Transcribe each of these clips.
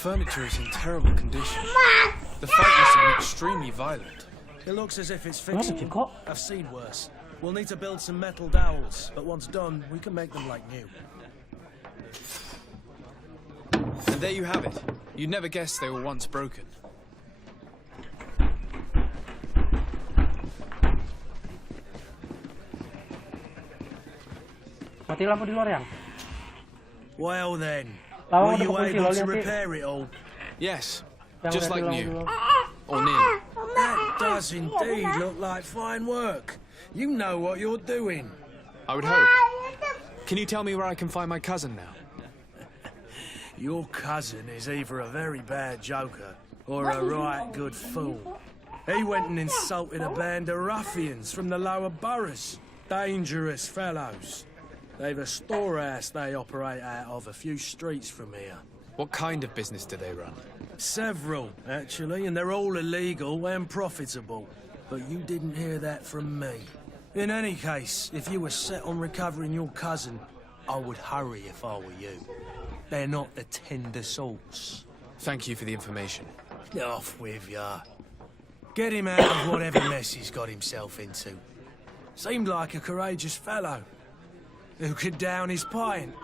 furniture is in terrible condition. The fight must have been extremely violent. It looks as if it's fixable. I've seen worse. We'll need to build some metal dowels, but once done, we can make them like new. And there you have it. You'd never guess they were once broken. Mati lampu di luar yang. Well then, Lawang were you udah kekunci, able lo to lihat, repair it all? Yes, Yang just udah like di new. lawang Or nearly. That does indeed look like fine work. You know what you're doing. I would hope. Can you tell me where I can find my cousin now? Your cousin is either a very bad joker or a right good fool. He went and insulted a band of ruffians from the lower boroughs. Dangerous fellows. They've a storehouse they operate out of a few streets from here. What kind of business do they run? Several, actually, and they're all illegal and profitable. But you didn't hear that from me. In any case, if you were set on recovering your cousin, I would hurry if I were you. They're not the tender sorts. Thank you for the information. Off with ya. Get him out of whatever mess he's got himself into. Seemed like a courageous fellow. Who could down his pint?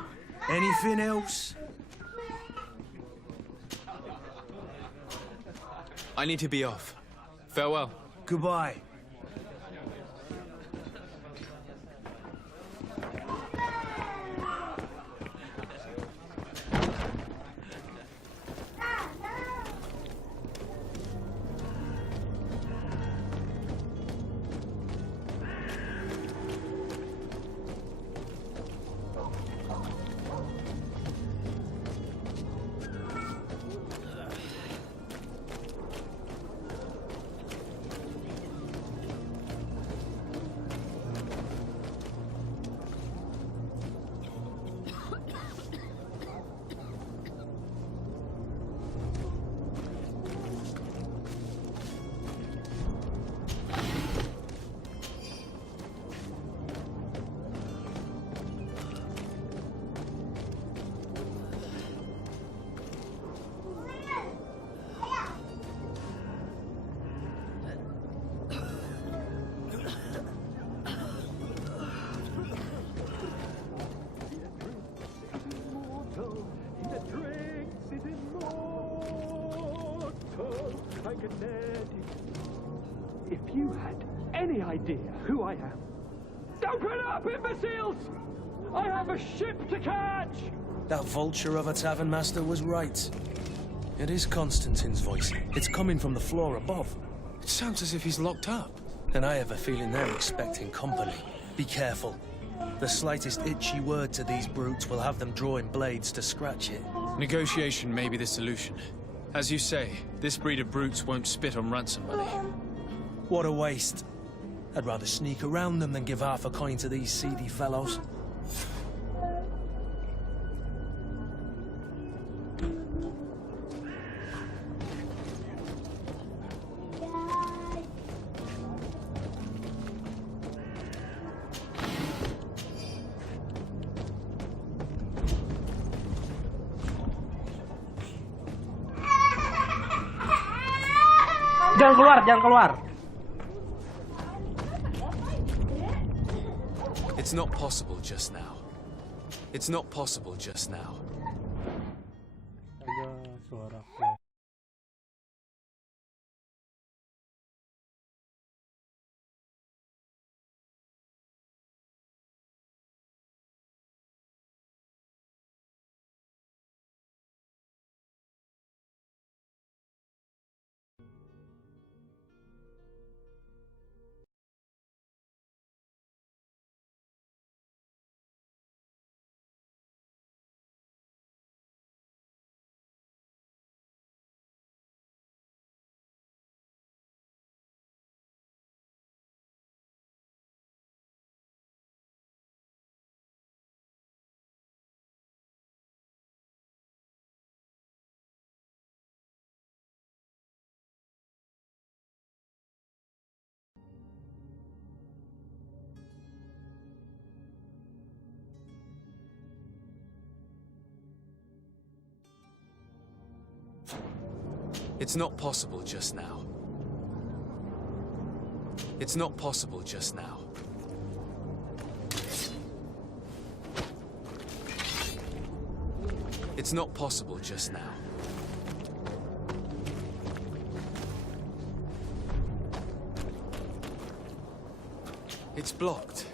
Anything else? I need to be off. Farewell. Goodbye. If you had any idea who I am... Open up, imbeciles! I have a ship to catch! That vulture of a tavern master was right. It is Constantine's voice. It's coming from the floor above. It sounds as if he's locked up. And I have a feeling they're expecting company. Be careful. The slightest itchy word to these brutes will have them drawing blades to scratch it. Negotiation may be the solution. As you say, this breed of brutes won't spit on ransom money. What a waste. I'd rather sneak around them than give half a coin to these seedy fellows. Jangan keluar, jangan keluar. It's not possible just now. It's not possible just now. Ada suara. It's not possible just now. It's not possible just now. It's not possible just now. It's blocked.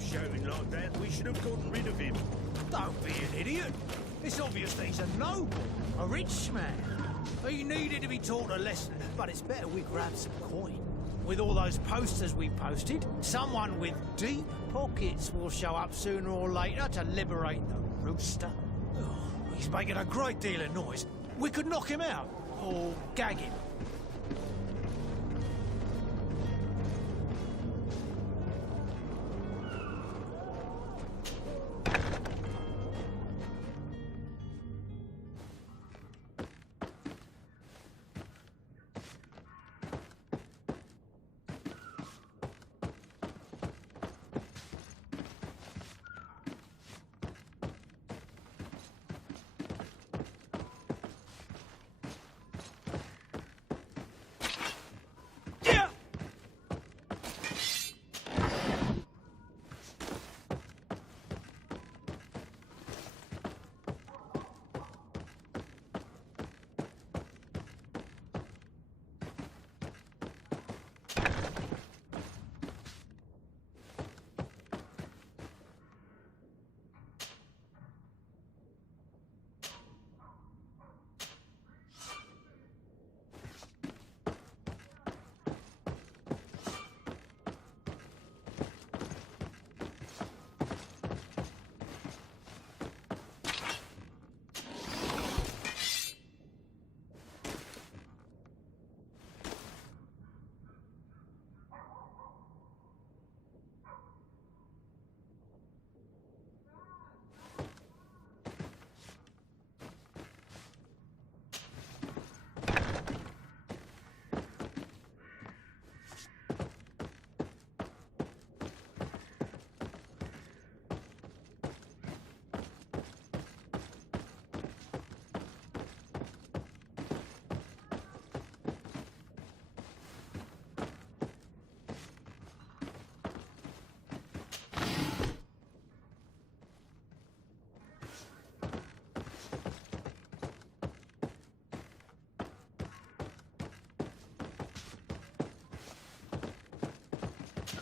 Shouting like that, we should have gotten rid of him. Don't be an idiot. It's obvious that he's a noble, a rich man. He needed to be taught a lesson, but it's better we grab some coin. With all those posters we posted, someone with deep pockets will show up sooner or later to liberate the rooster. Oh, he's making a great deal of noise. We could knock him out, or gag him.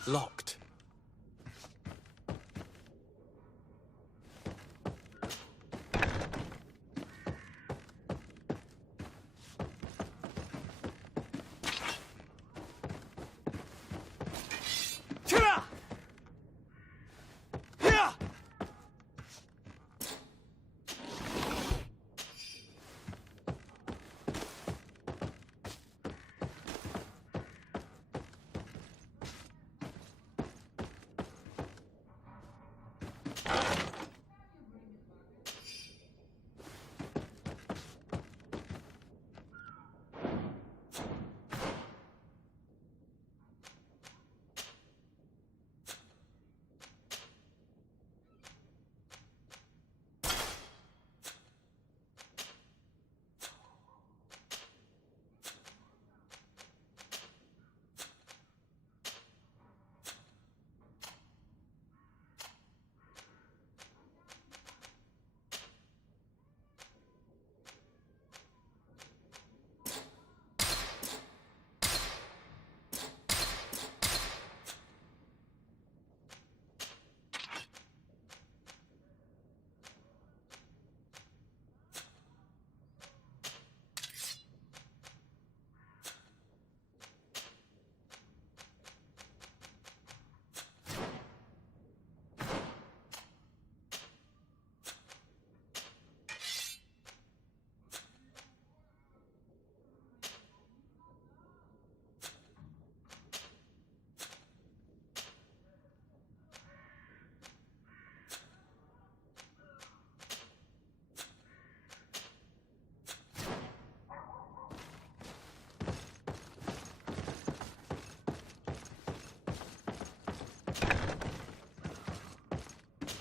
Locked.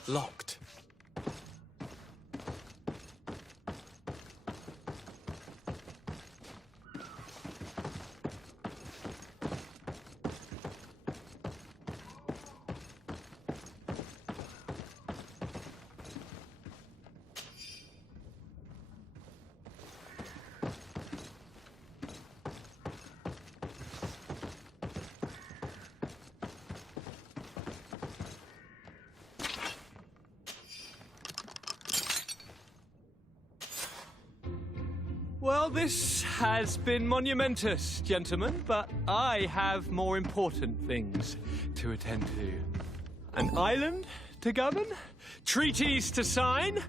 Locked. Well, this has been monumentous, gentlemen, but I have more important things to attend to. An island to govern, treaties to sign,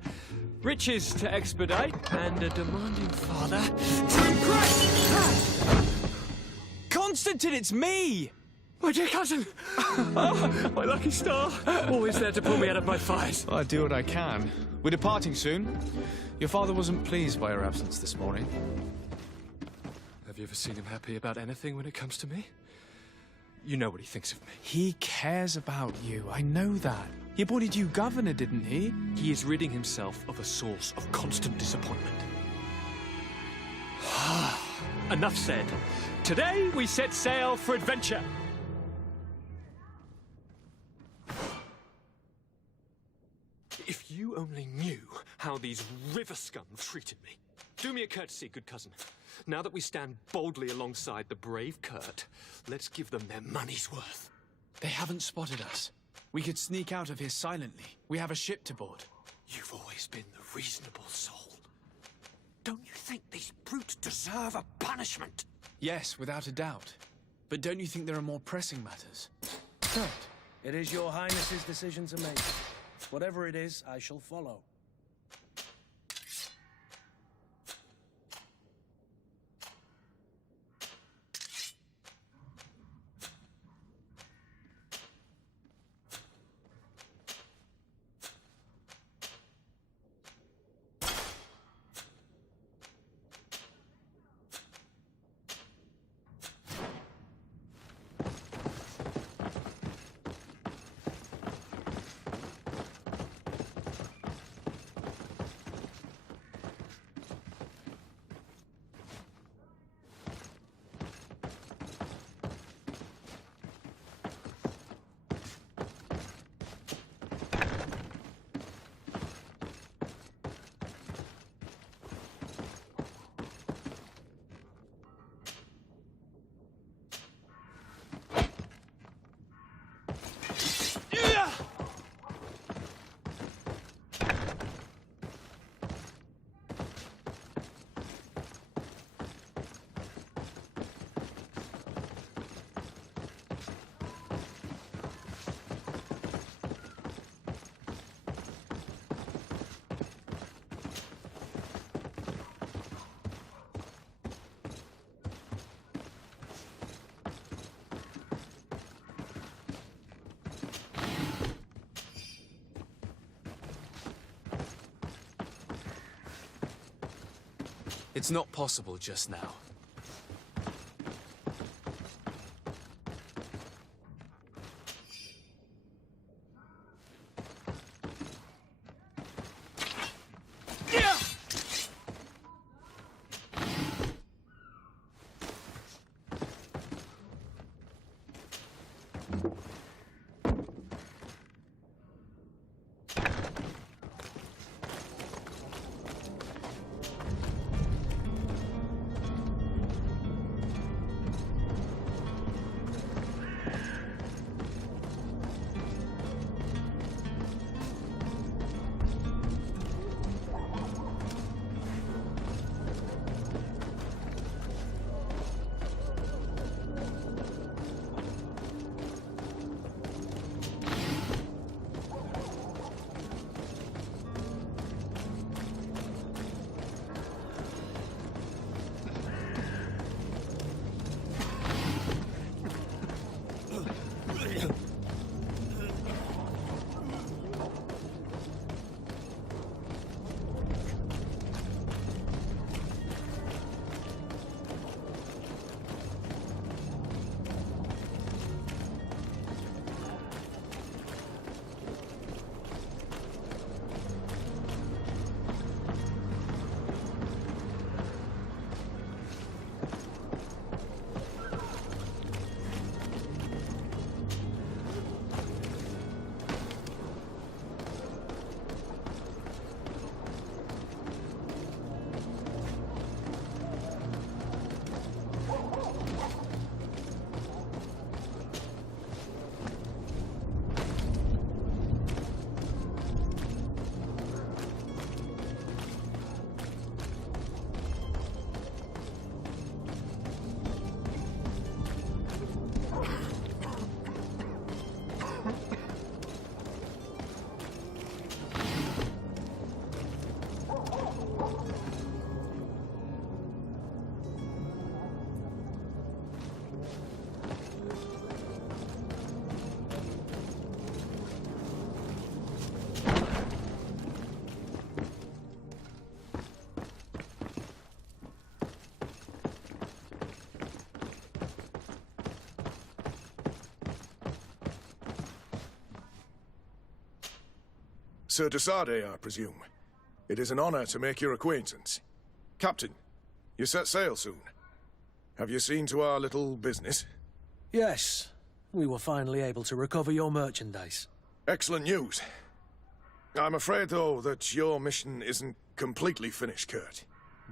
riches to expedite, and a demanding father to impress! Constantine, it's me! My dear cousin! Oh, my lucky star! Always there to pull me out of my fires. I do what I can. We're departing soon. Your father wasn't pleased by your absence this morning. Have you ever seen him happy about anything when it comes to me? You know what he thinks of me. He cares about you. I know that. He appointed you governor, didn't he? He is ridding himself of a source of constant disappointment. Enough said. Today we set sail for adventure. If you only knew how these river scum have treated me. Do me a courtesy, good cousin. Now that we stand boldly alongside the brave Kurt, let's give them their money's worth. They haven't spotted us. We could sneak out of here silently. We have a ship to board. You've always been the reasonable soul. Don't you think these brutes deserve a punishment? Yes, without a doubt. But don't you think there are more pressing matters? Kurt, it is your Highness's decision to make. Whatever it is, I shall follow. It's not possible just now. Sir Desade, I presume. It is an honor to make your acquaintance. Captain, you set sail soon. Have you seen to our little business? Yes. We were finally able to recover your merchandise. Excellent news. I'm afraid, though, that your mission isn't completely finished, Kurt.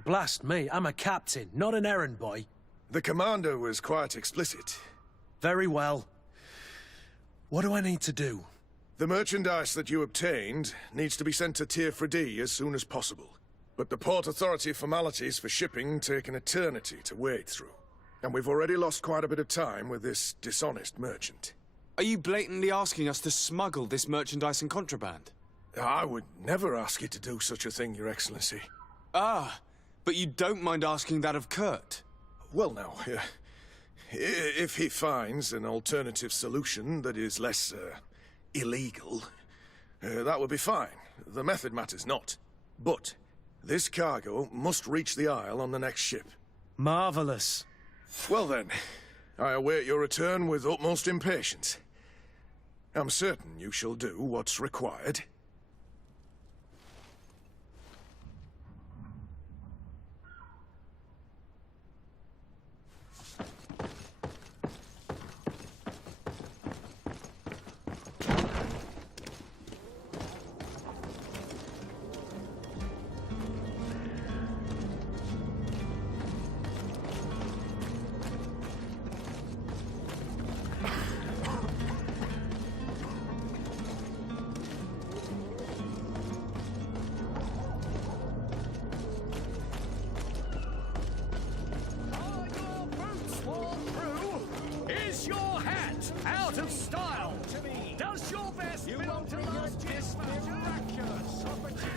Blast me, I'm a captain, not an errand boy. The commander was quite explicit. Very well. What do I need to do? The merchandise that you obtained needs to be sent to Tier 4D as soon as possible. But the Port Authority formalities for shipping take an eternity to wade through. And we've already lost quite a bit of time with this dishonest merchant. Are you blatantly asking us to smuggle this merchandise and contraband? I would never ask you to do such a thing, Your Excellency. Ah, but you don't mind asking that of Kurt? Well, now, if he finds an alternative solution that is less, illegal, that would be fine. The method matters not. But this cargo must reach the Isle on the next ship. Marvelous. Well then, I await your return with utmost impatience. I'm certain you shall do what's required. Is your hat out of style? Does your vest belong to last year's miraculous opportunity?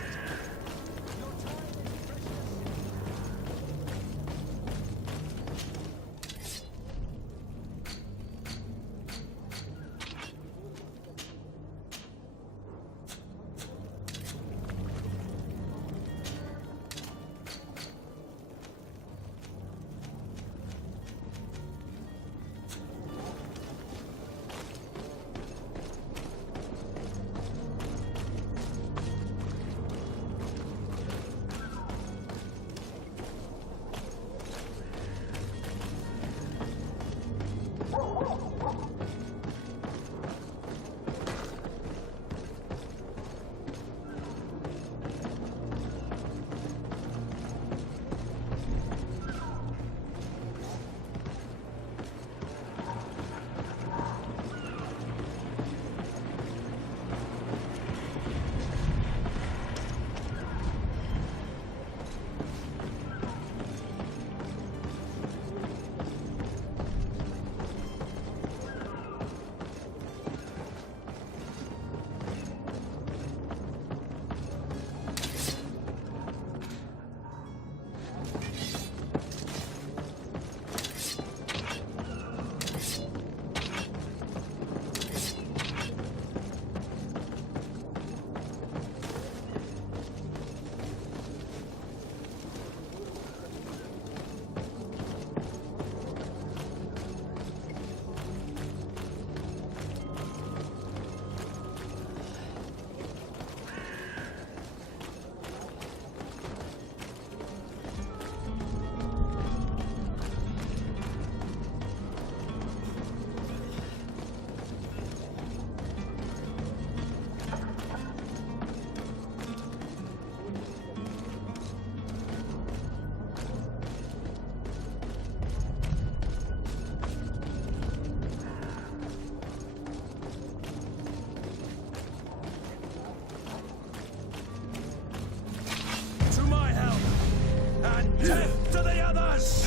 Death to the others!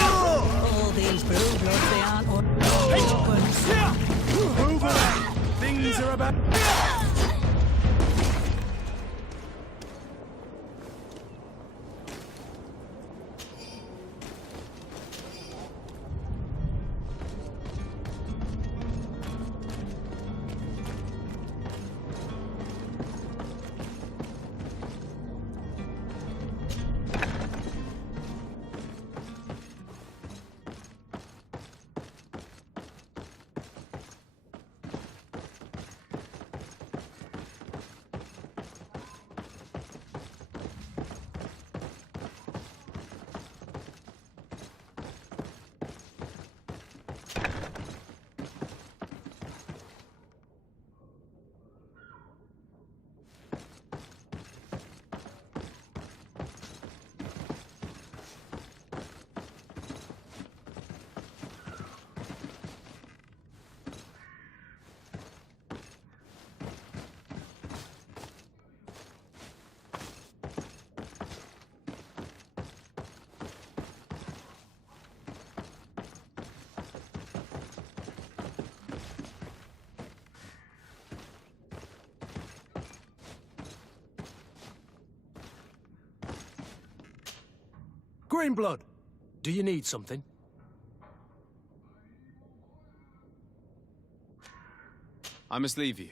All these blue bloods, they aren't Move away! Things are about... Greenblood, do you need something? I must leave you.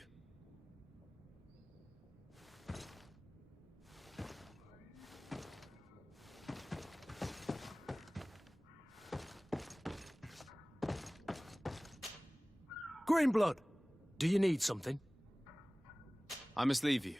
Greenblood, do you need something? I must leave you.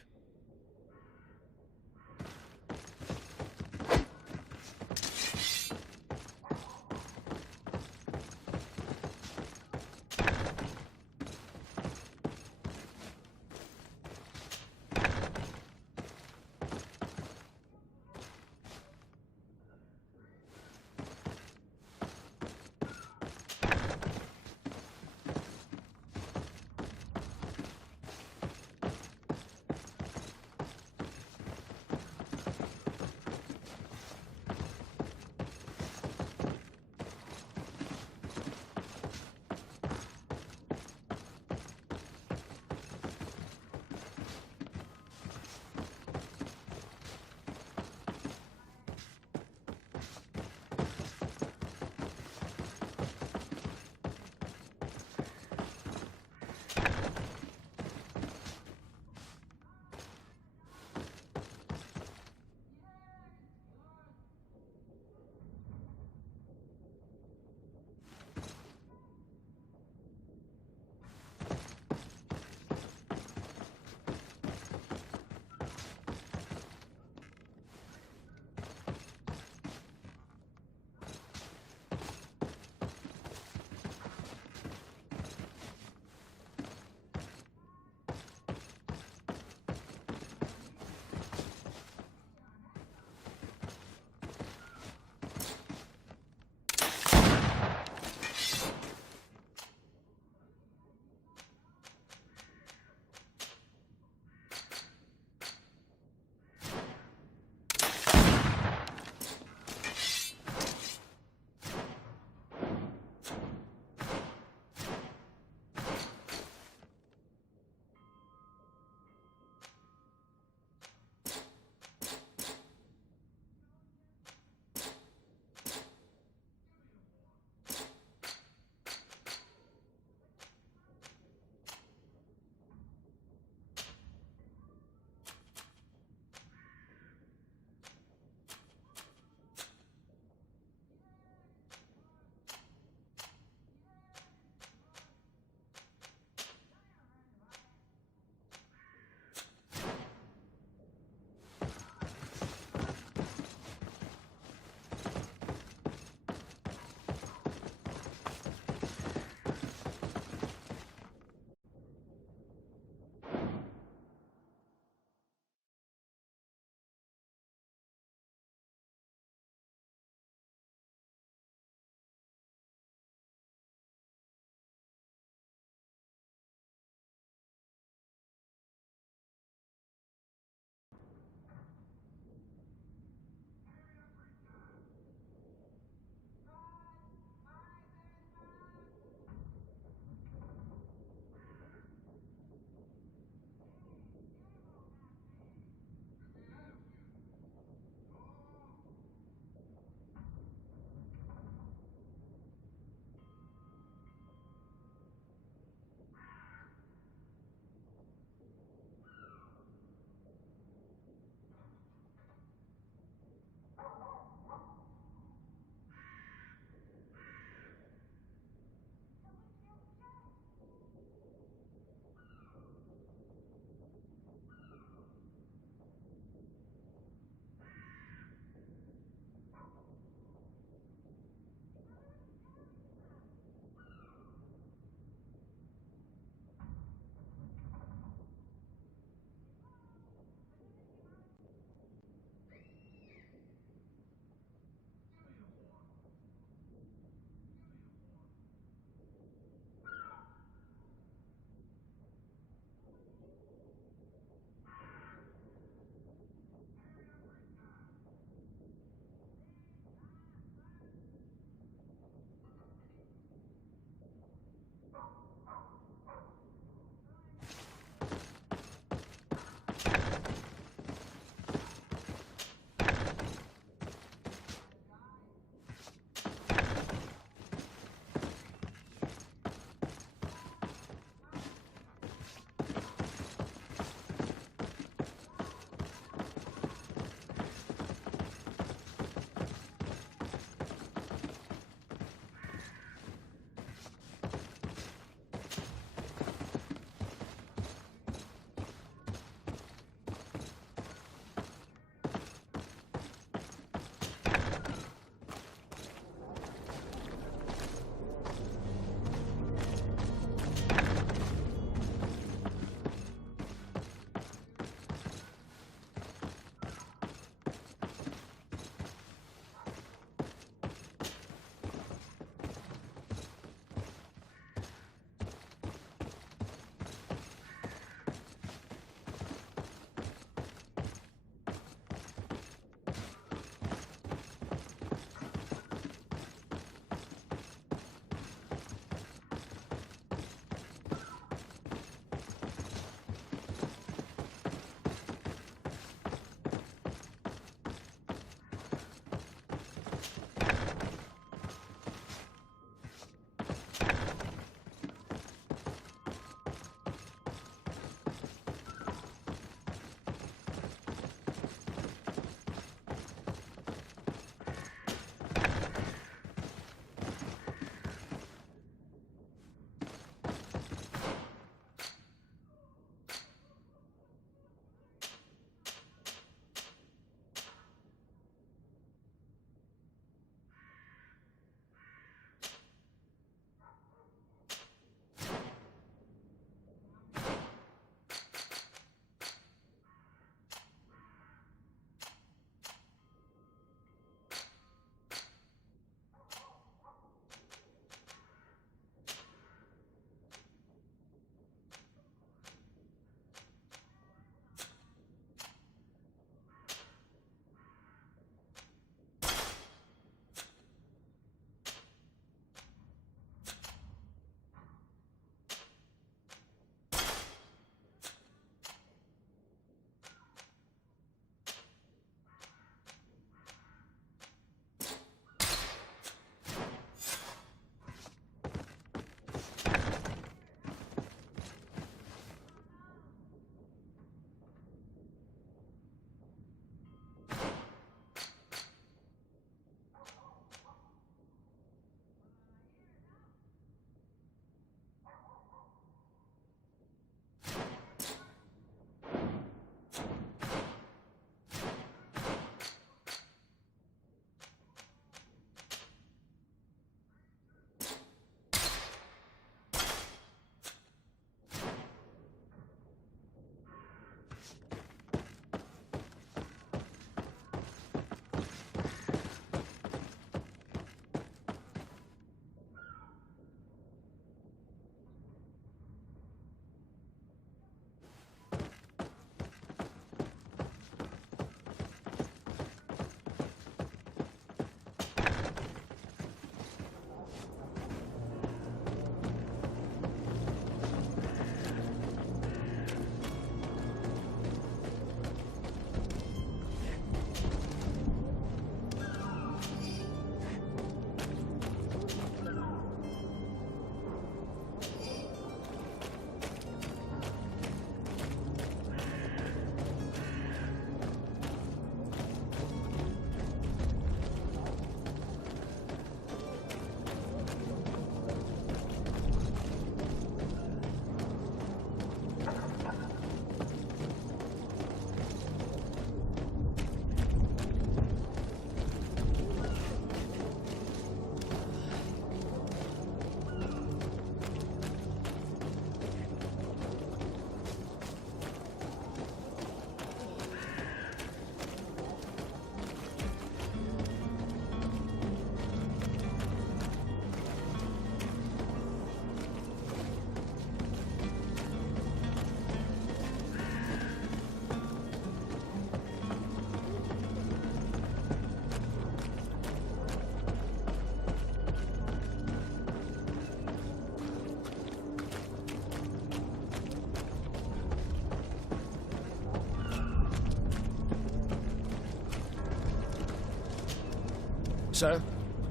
Sir?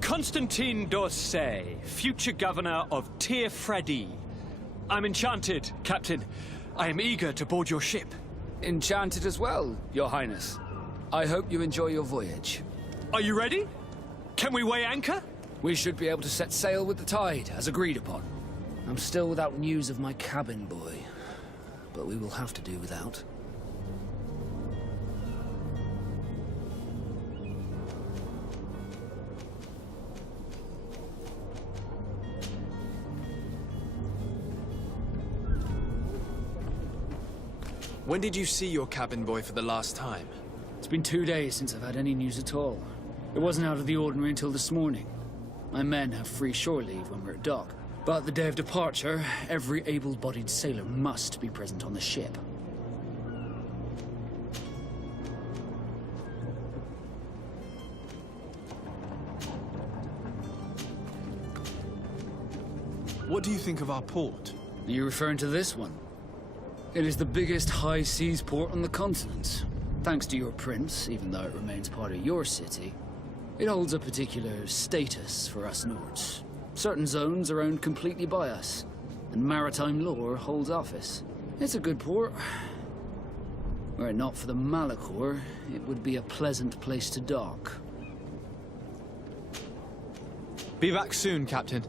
Constantine d'Orsay, future governor of Tir-Fredi. I'm enchanted, Captain. I am eager to board your ship. Enchanted as well, Your Highness. I hope you enjoy your voyage. Are you ready? Can we weigh anchor? We should be able to set sail with the tide, as agreed upon. I'm still without news of my cabin boy, but we will have to do without. When did you see your cabin boy for the last time? It's been 2 days since I've had any news at all. It wasn't out of the ordinary until this morning. My men have free shore leave when we're at dock. But the day of departure, every able-bodied sailor must be present on the ship. What do you think of our port? Are you referring to this one? It is the biggest high seas port on the continent. Thanks to your prince, even though it remains part of your city, it holds a particular status for us Nords. Certain zones are owned completely by us, and maritime law holds office. It's a good port. Were it not for the Malachor, it would be a pleasant place to dock. Be back soon, Captain.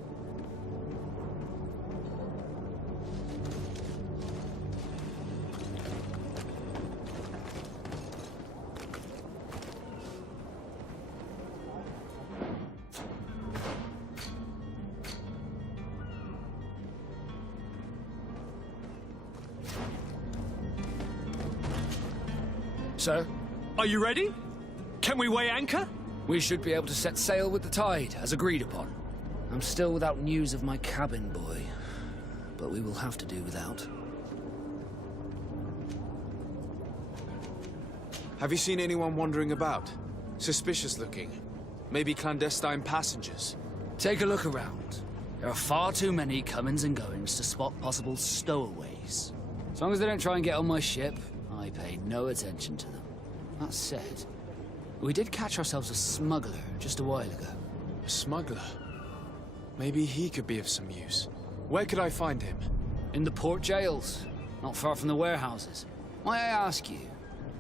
Sir? Are you ready? Can we weigh anchor? We should be able to set sail with the tide, as agreed upon. I'm still without news of my cabin boy, but we will have to do without. Have you seen anyone wandering about? Suspicious looking. Maybe clandestine passengers. Take a look around. There are far too many comings and goings to spot possible stowaways. As long as they don't try and get on my ship, I pay no attention to them. That said, we did catch ourselves a smuggler just a while ago. A smuggler? Maybe he could be of some use. Where could I find him? In the port jails, not far from the warehouses. Might I ask you,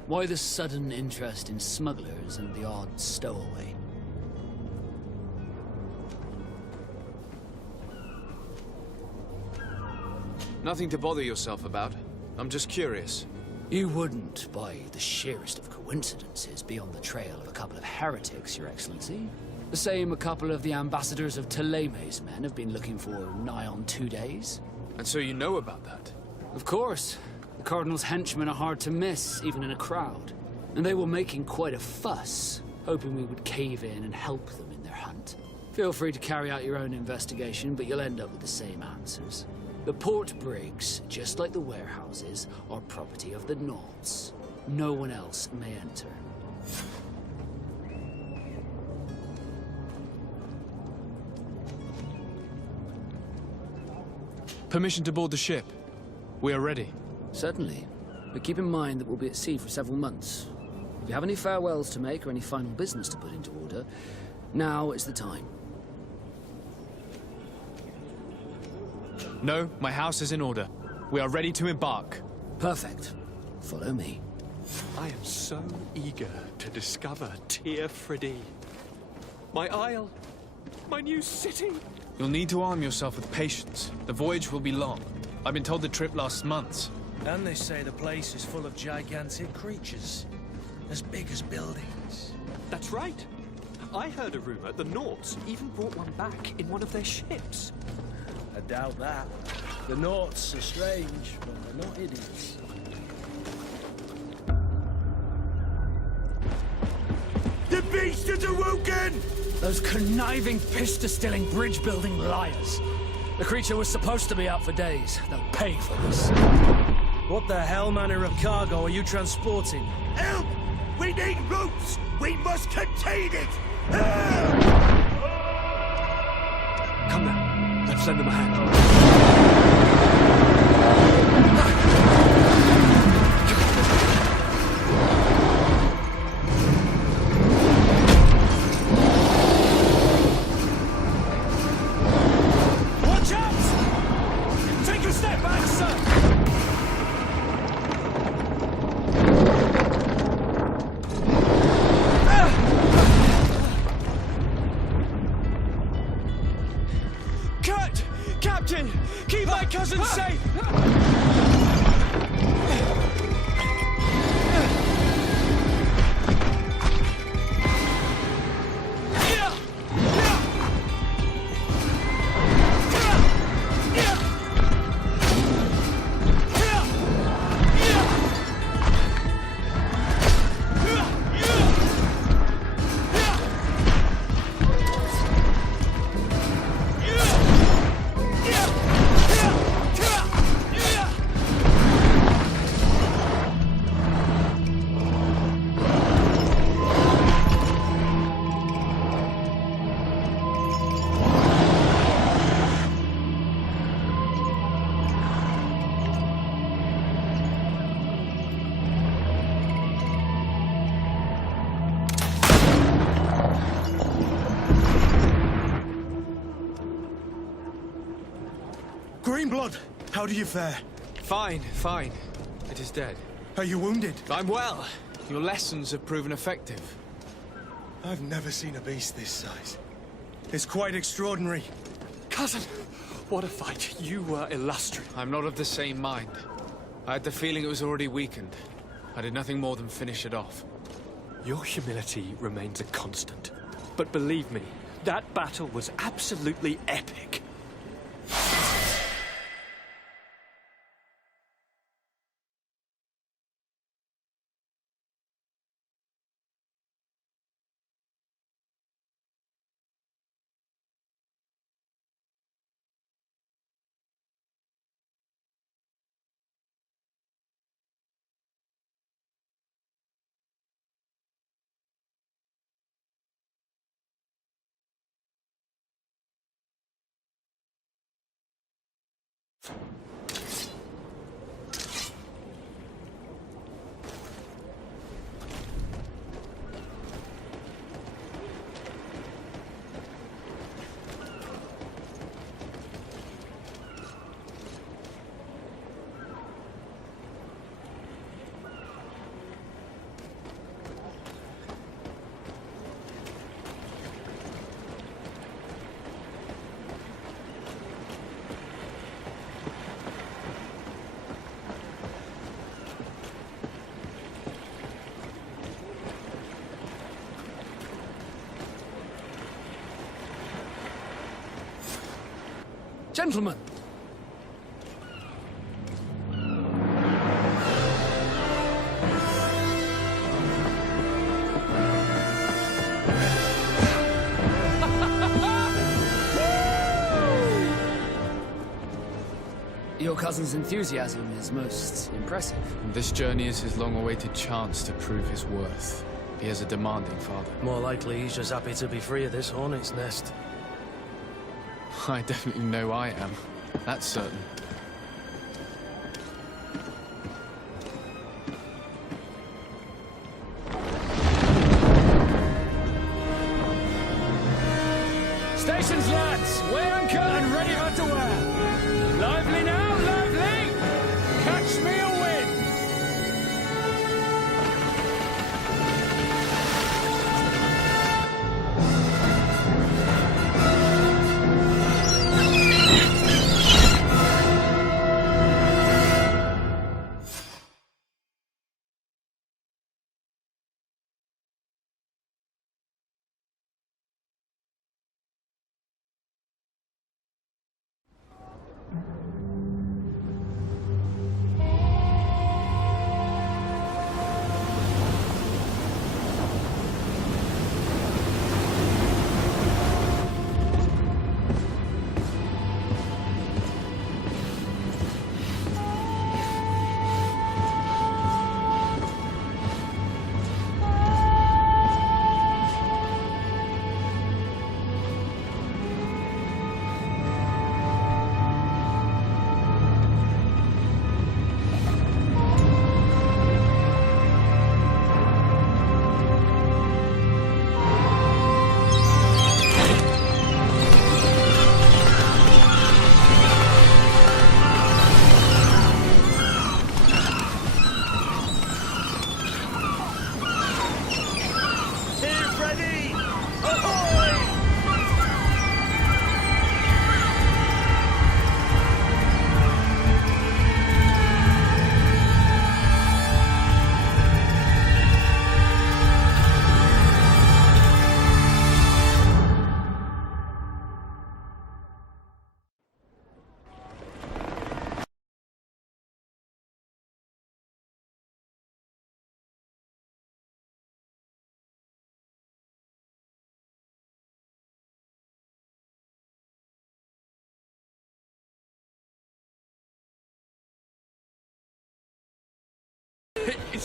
why the sudden interest in smugglers and the odd stowaway? Nothing to bother yourself about. I'm just curious. You wouldn't, by the sheerest of coincidences, be on the trail of a couple of heretics, Your Excellency. The same a couple of the ambassadors of Ptolemy's men have been looking for nigh on 2 days. And so you know about that? Of course. The Cardinal's henchmen are hard to miss, even in a crowd. And they were making quite a fuss, hoping we would cave in and help them in their hunt. Feel free to carry out your own investigation, but you'll end up with the same answers. The port brigs, just like the warehouses, are property of the Nords. No one else may enter. Permission to board the ship. We are ready. Certainly. But keep in mind that we'll be at sea for several months. If you have any farewells to make or any final business to put into order, now is the time. No, my house is in order. We are ready to embark. Perfect. Follow me. I am so eager to discover Tir-Fredi. My isle. My new city. You'll need to arm yourself with patience. The voyage will be long. I've been told the trip lasts months. And they say the place is full of gigantic creatures, as big as buildings. That's right. I heard a rumor the Nords even brought one back in one of their ships. I doubt that. The Nords are strange, but they're not idiots. The beast is awoken! Those conniving, pista-stilling, bridge-building liars. The creature was supposed to be out for days. They'll pay for this. What the hell manner of cargo are you transporting? Help! We need ropes! We must contain it! Help! Come now, let's lend them a hand. Captain! Keep my cousin safe! Greenblood, how do you fare? Fine, fine. It is dead. Are you wounded? I'm well. Your lessons have proven effective. I've never seen a beast this size. It's quite extraordinary. Cousin, what a fight. You were illustrious. I'm not of the same mind. I had the feeling it was already weakened. I did nothing more than finish it off. Your humility remains a constant. But believe me, that battle was absolutely epic. Gentlemen! Your cousin's enthusiasm is most impressive. This journey is his long-awaited chance to prove his worth. He has a demanding father. More likely he's just happy to be free of this hornet's nest. I definitely know I am. That's certain. Stations, lads! Weigh anchor and ready for to wear! Lively now, lively! Catch me a wind!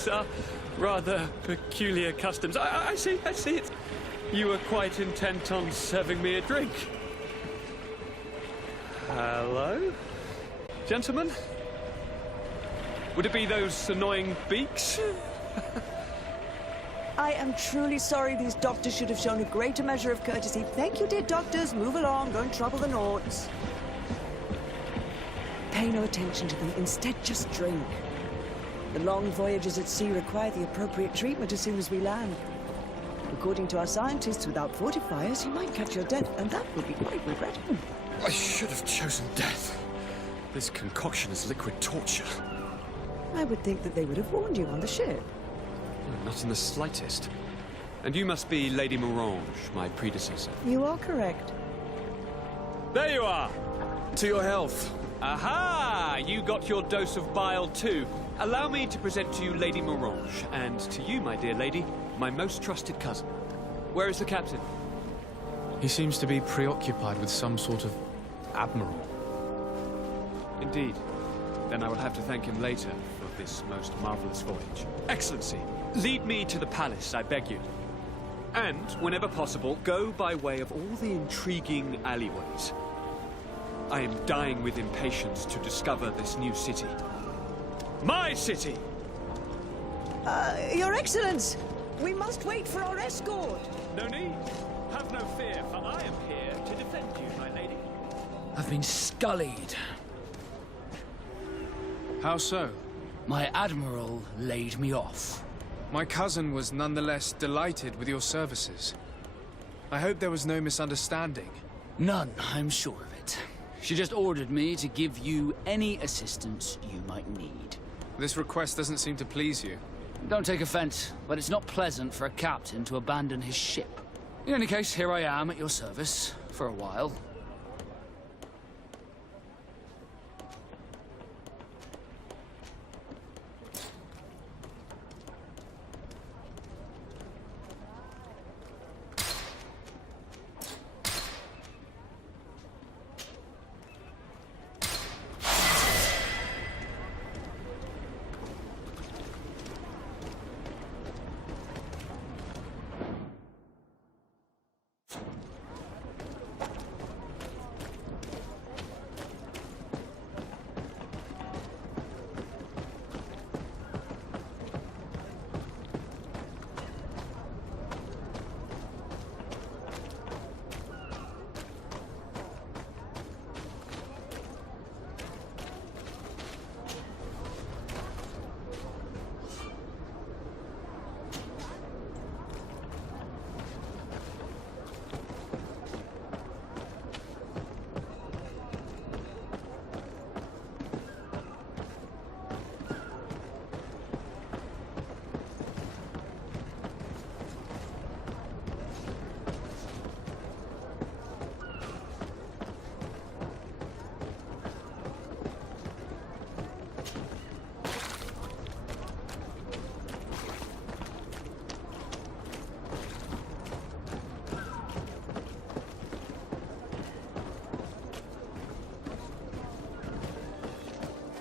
These are rather peculiar customs. I see. It's... You were quite intent on serving me a drink. Hello? Gentlemen? Would it be those annoying beaks? I am truly sorry. These doctors should have shown a greater measure of courtesy. Thank you, dear doctors. Move along. Don't trouble the Nords. Pay no attention to them. Instead, just drink. The long voyages at sea require the appropriate treatment as soon as we land. According to our scientists, without fortifiers, you might catch your death, and that would be quite regrettable. I should have chosen death. This concoction is liquid torture. I would think that they would have warned you on the ship. Not in the slightest. And you must be Lady Morange, my predecessor. You are correct. There you are! To your health. Aha! You got your dose of bile too. Allow me to present to you Lady Morange, and to you, my dear lady, my most trusted cousin. Where is the captain? He seems to be preoccupied with some sort of admiral. Indeed. Then I will have to thank him later for this most marvelous voyage. Excellency, lead me to the palace, I beg you. And, whenever possible, go by way of all the intriguing alleyways. I am dying with impatience to discover this new city. My city! Your Excellence! We must wait for our escort! No need. Have no fear, for I am here to defend you, my lady. I've been scullied. How so? My admiral laid me off. My cousin was nonetheless delighted with your services. I hope there was no misunderstanding. None, I'm sure of it. She just ordered me to give you any assistance you might need. This request doesn't seem to please you. Don't take offense, but it's not pleasant for a captain to abandon his ship. In any case, here I am at your service, for a while.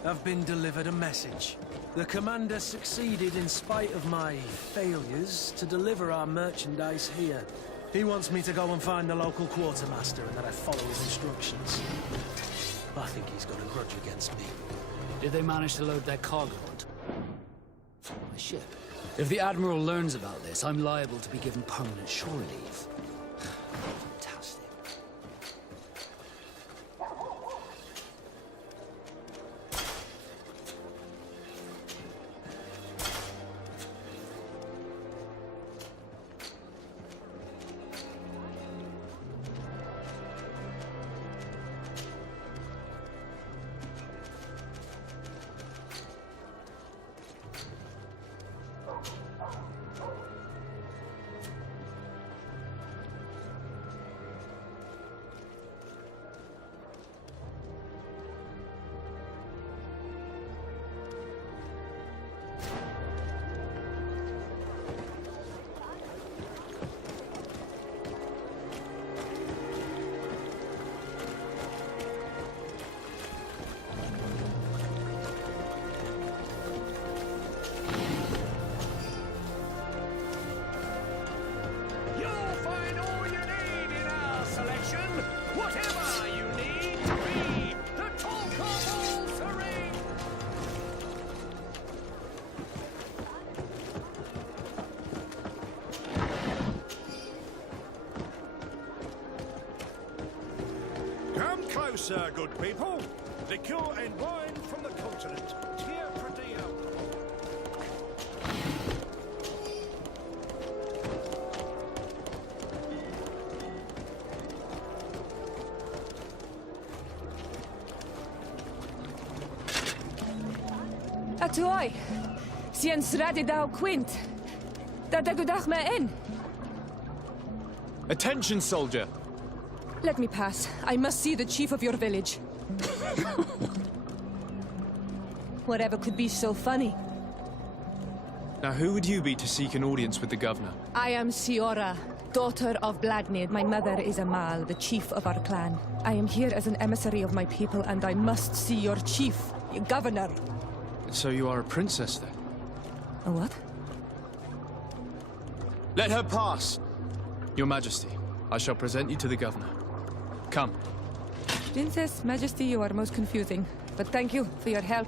I've been delivered a message. The commander succeeded, in spite of my failures, to deliver our merchandise here. He wants me to go and find the local quartermaster and that I follow his instructions. I think he's got a grudge against me. Did they manage to load their cargo onto my ship? If the Admiral learns about this, I'm liable to be given permanent shore leave. Fantastic. Hello, sir, good people. Liqueur and wine from the continent. Tier Pradeo. Atuoi. Sien sradi dau quint. Dadagudach me in. Attention, soldier! Let me pass. I must see the chief of your village. Whatever could be so funny. Now, who would you be to seek an audience with the governor? I am Siora, daughter of Bladnid. My mother is Amal, the chief of our clan. I am here as an emissary of my people, and I must see your chief, your governor. So you are a princess, then? A what? Let her pass! Your Majesty, I shall present you to the governor. Come. Princess, Majesty, you are most confusing. But thank you for your help.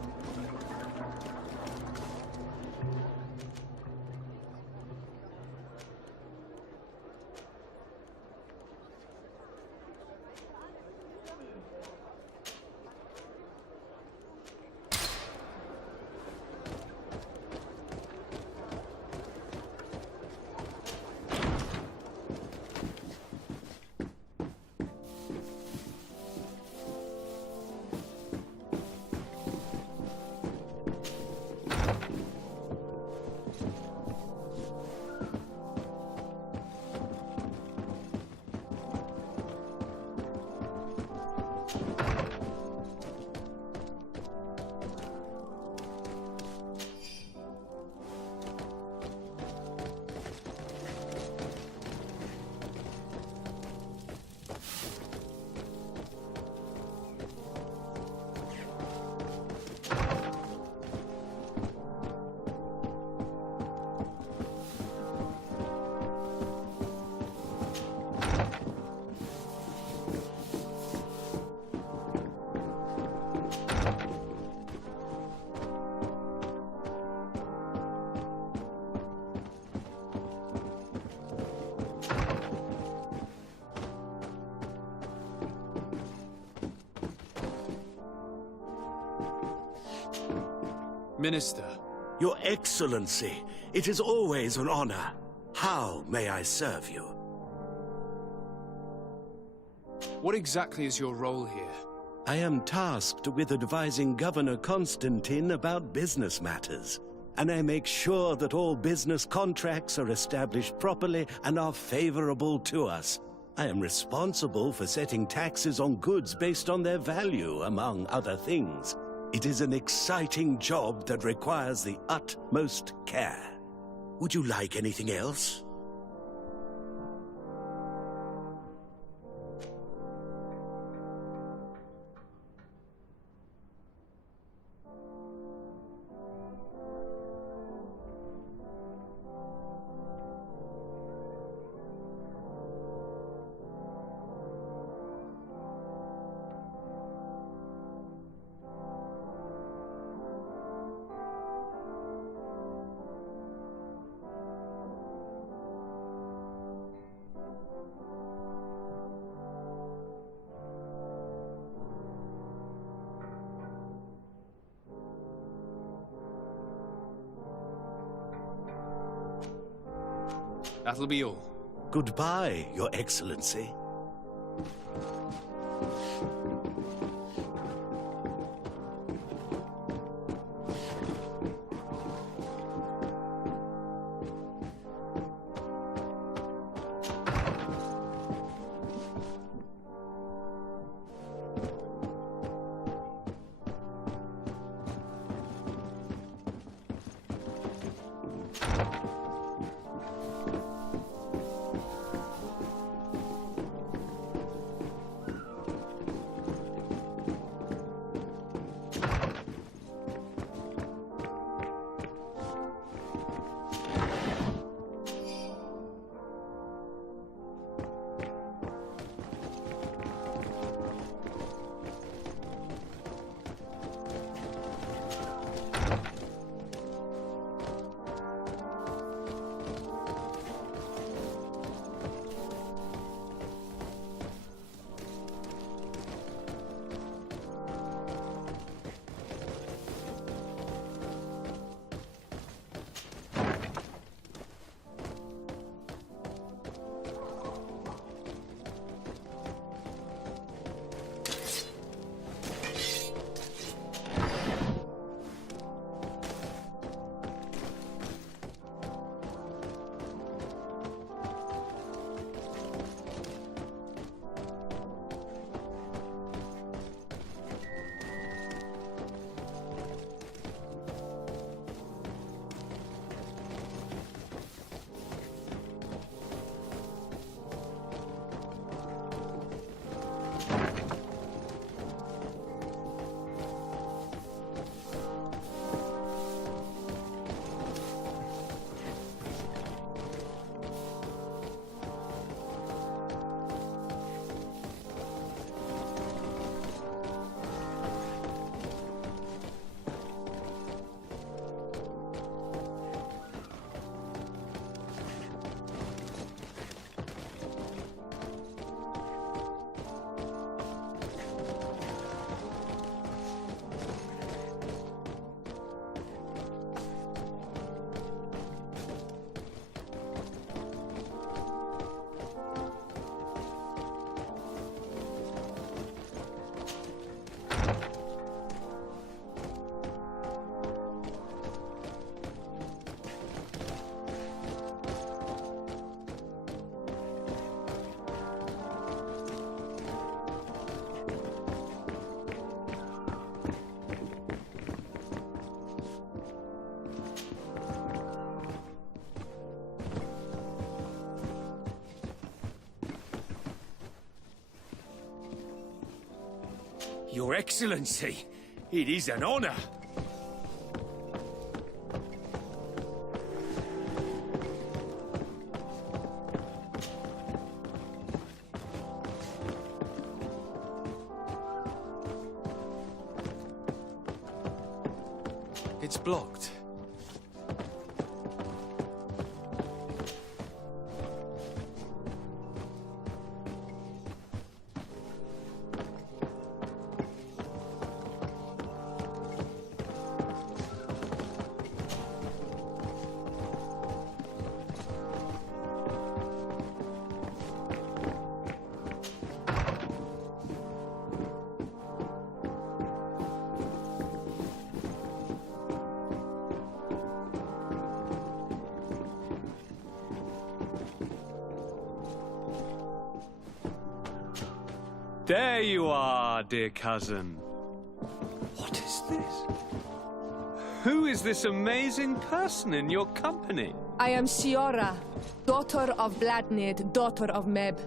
Minister. Your Excellency, it is always an honor. How may I serve you? What exactly is your role here? I am tasked with advising Governor Constantine about business matters, and I make sure that all business contracts are established properly and are favorable to us. I am responsible for setting taxes on goods based on their value, among other things. It is an exciting job that requires the utmost care. Would you like anything else? That'll be all. Goodbye, Your Excellency. Your Excellency, it is an honor. It's blocked. There you are, dear cousin. What is this? Who is this amazing person in your company? I am Seora, daughter of Bladnid, daughter of Meb.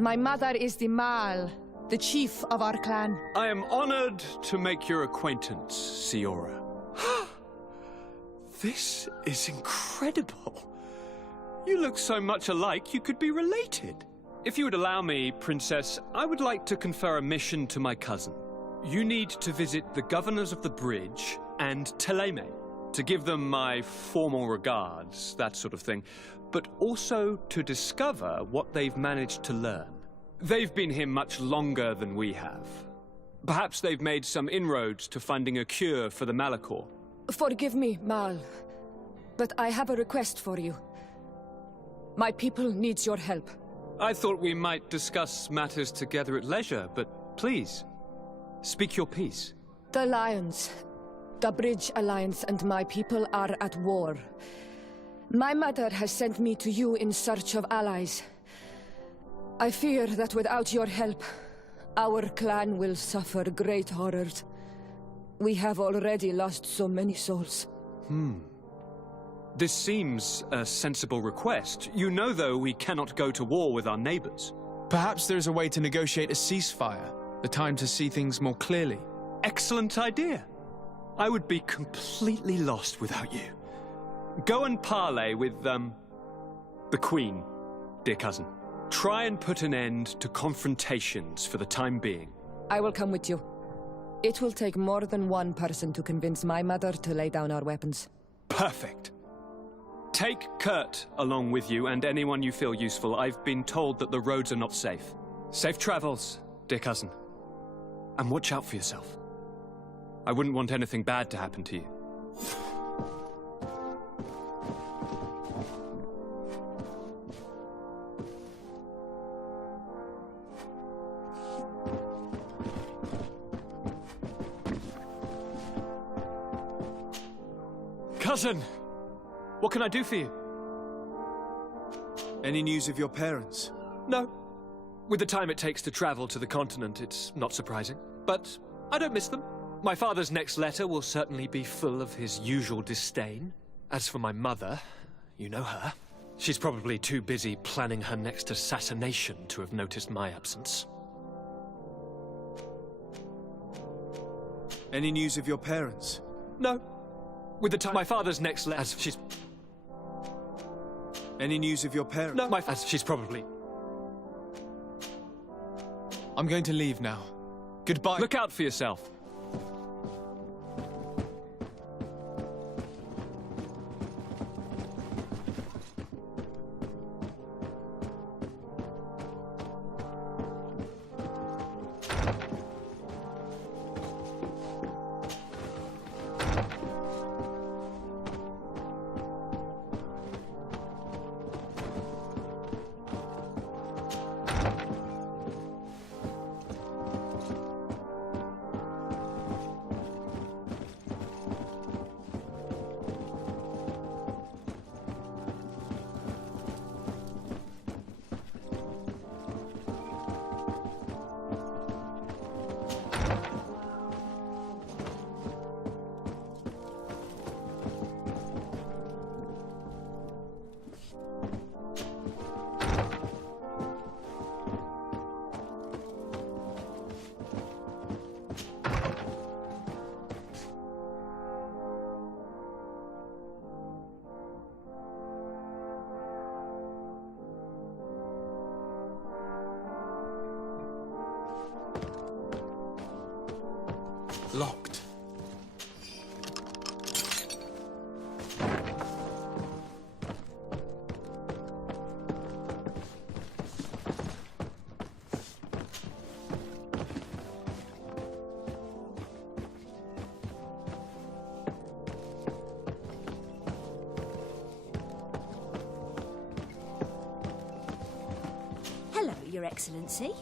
My mother is the Mal, the chief of our clan. I am honored to make your acquaintance, Seora. This is incredible. You look so much alike you could be related. If you would allow me, Princess, I would like to confer a mission to my cousin. You need to visit the governors of the bridge and Teleme to give them my formal regards, that sort of thing, but also to discover what they've managed to learn. They've been here much longer than we have. Perhaps they've made some inroads to finding a cure for the Malachor. Forgive me, Mal, but I have a request for you. My people needs your help. I thought we might discuss matters together at leisure, but please, speak your piece. The Lions, the Bridge Alliance and my people are at war. My mother has sent me to you in search of allies. I fear that without your help, our clan will suffer great horrors. We have already lost so many souls. This seems a sensible request. You know, though, we cannot go to war with our neighbors. Perhaps there is a way to negotiate a ceasefire, the time to see things more clearly. Excellent idea. I would be completely lost without you. Go and parley with, the Queen, dear cousin. Try and put an end to confrontations for the time being. I will come with you. It will take more than one person to convince my mother to lay down our weapons. Perfect. Take Kurt along with you and anyone you feel useful. I've been told that the roads are not safe. Safe travels, dear cousin. And watch out for yourself. I wouldn't want anything bad to happen to you. Cousin! What can I do for you? Any news of your parents? No. With the time it takes to travel to the continent, it's not surprising. But I don't miss them. My father's next letter will certainly be full of his usual disdain. As for my mother, you know her. She's probably too busy planning her next assassination to have noticed my absence. Any news of your parents? No. With the time my father's next letter, she's... Any news of your parents? No, she's probably... I'm going to leave now. Goodbye. Look out for yourself. Locked. Hello, Your Excellency.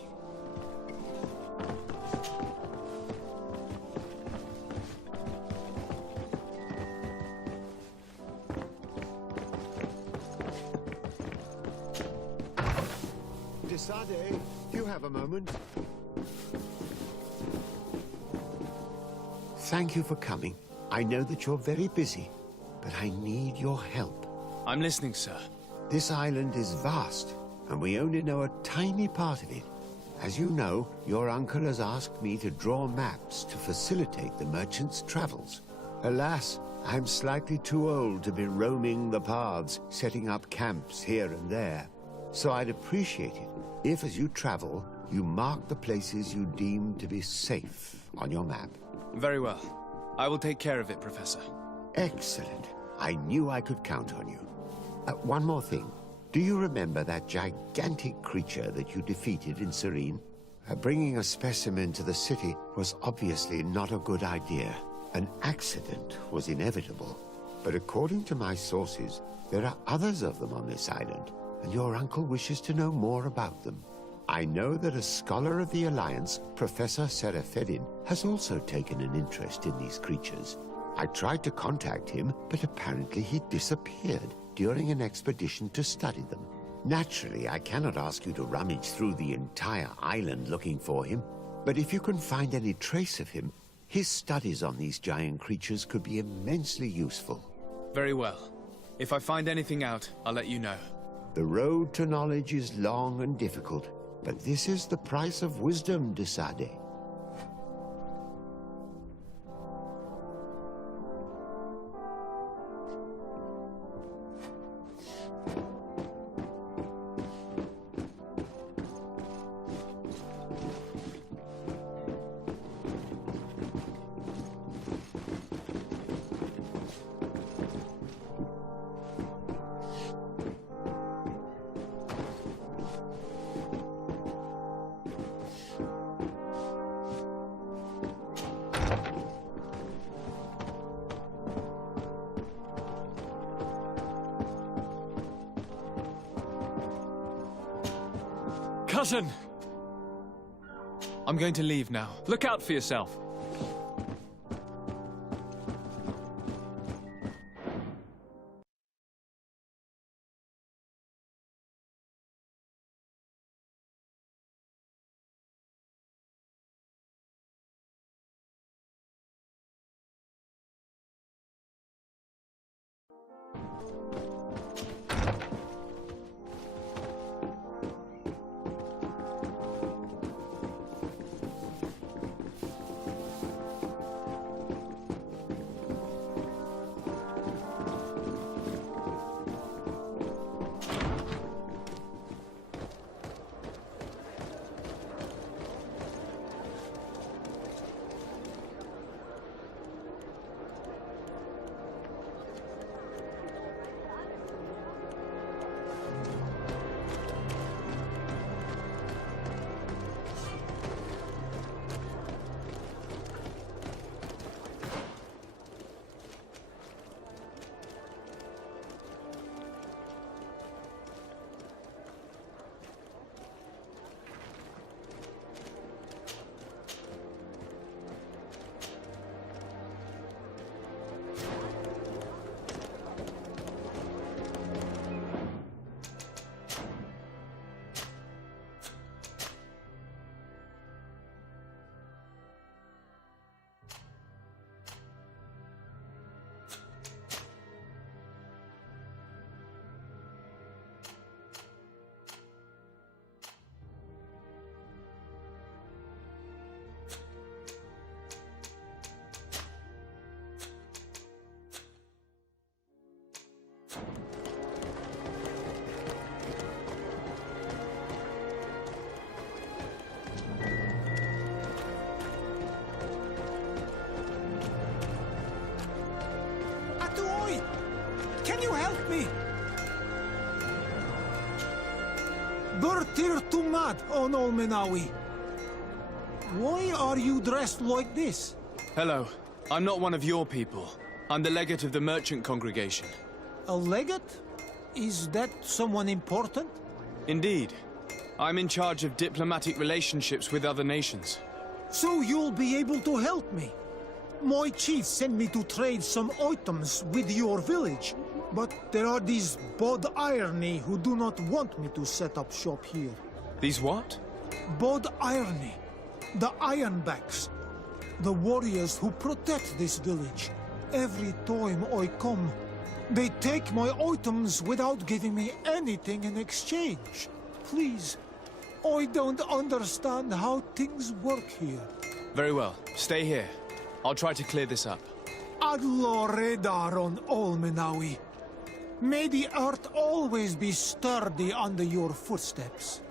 Desade, do you have a moment? Thank you for coming. I know that you're very busy, but I need your help. I'm listening, sir. This island is vast, and we only know a tiny part of it. As you know, your uncle has asked me to draw maps to facilitate the merchants' travels. Alas, I'm slightly too old to be roaming the paths, setting up camps here and there. So I'd appreciate it if, as you travel, you mark the places you deem to be safe on your map. Very well. I will take care of it, Professor. Excellent. I knew I could count on you. One more thing. Do you remember that gigantic creature that you defeated in Serene? Bringing a specimen to the city was obviously not a good idea. An accident was inevitable. But according to my sources, there are others of them on this island, and your uncle wishes to know more about them. I know that a scholar of the Alliance, Professor Serafedin, has also taken an interest in these creatures. I tried to contact him, but apparently he disappeared during an expedition to study them. Naturally, I cannot ask you to rummage through the entire island looking for him, but if you can find any trace of him, his studies on these giant creatures could be immensely useful. Very well. If I find anything out, I'll let you know. The road to knowledge is long and difficult, but this is the price of wisdom, Desade. Cousin! I'm going to leave now. Look out for yourself. Stir to mad on Olmenawi. Why are you dressed like this? Hello. I'm not one of your people. I'm the legate of the merchant congregation. A legate? Is that someone important? Indeed. I'm in charge of diplomatic relationships with other nations. So you'll be able to help me. My chief sent me to trade some items with your village, but there are these Bod Irony who do not want me to set up shop here. These what? Bod Irony. The Ironbacks. The warriors who protect this village. Every time I come, they take my items without giving me anything in exchange. Please, I don't understand how things work here. Very well. Stay here. I'll try to clear this up. Adlo Redar on Olmenawi. May the earth always be sturdy under your footsteps.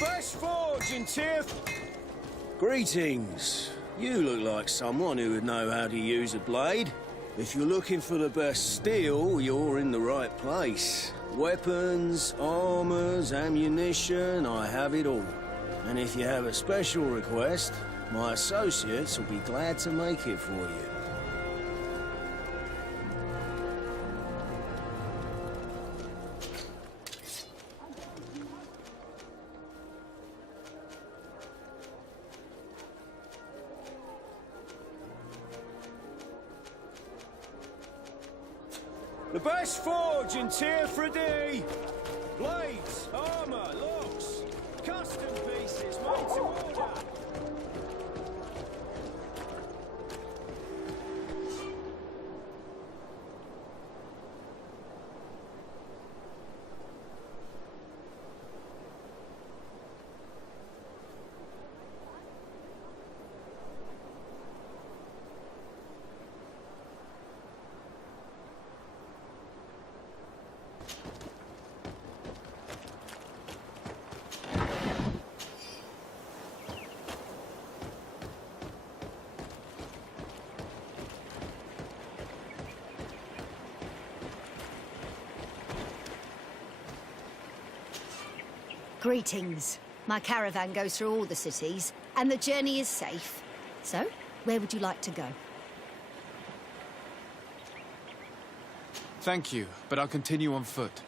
Best forge in Tiff. Greetings. You look like someone who would know how to use a blade. If you're looking for the best steel, you're in the right place. Weapons, armors, ammunition, I have it all. And if you have a special request, my associates will be glad to make it for you. The best forge in Tier 3D. Blades, armor, locks, custom pieces made to order. Greetings. My caravan goes through all the cities, and the journey is safe. So, where would you like to go? Thank you, but I'll continue on foot.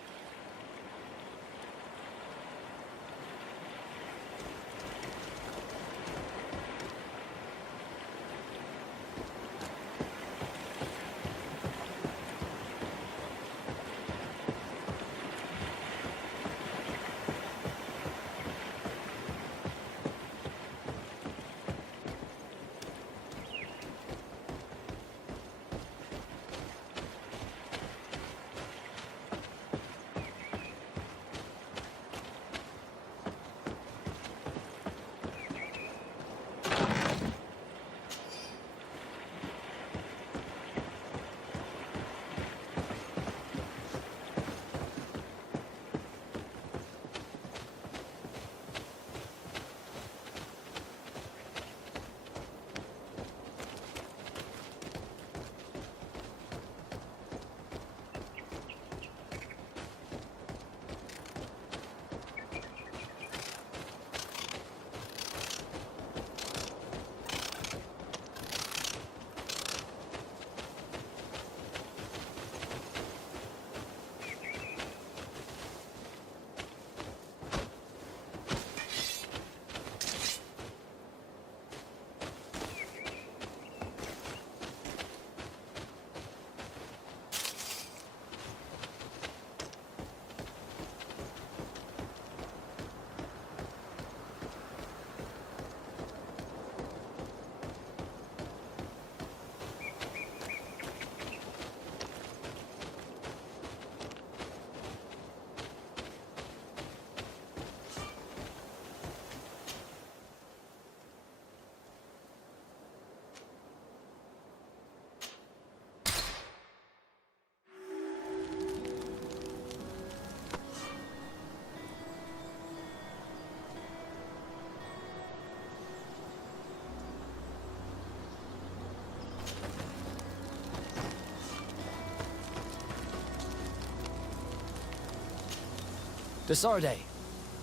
Desarde,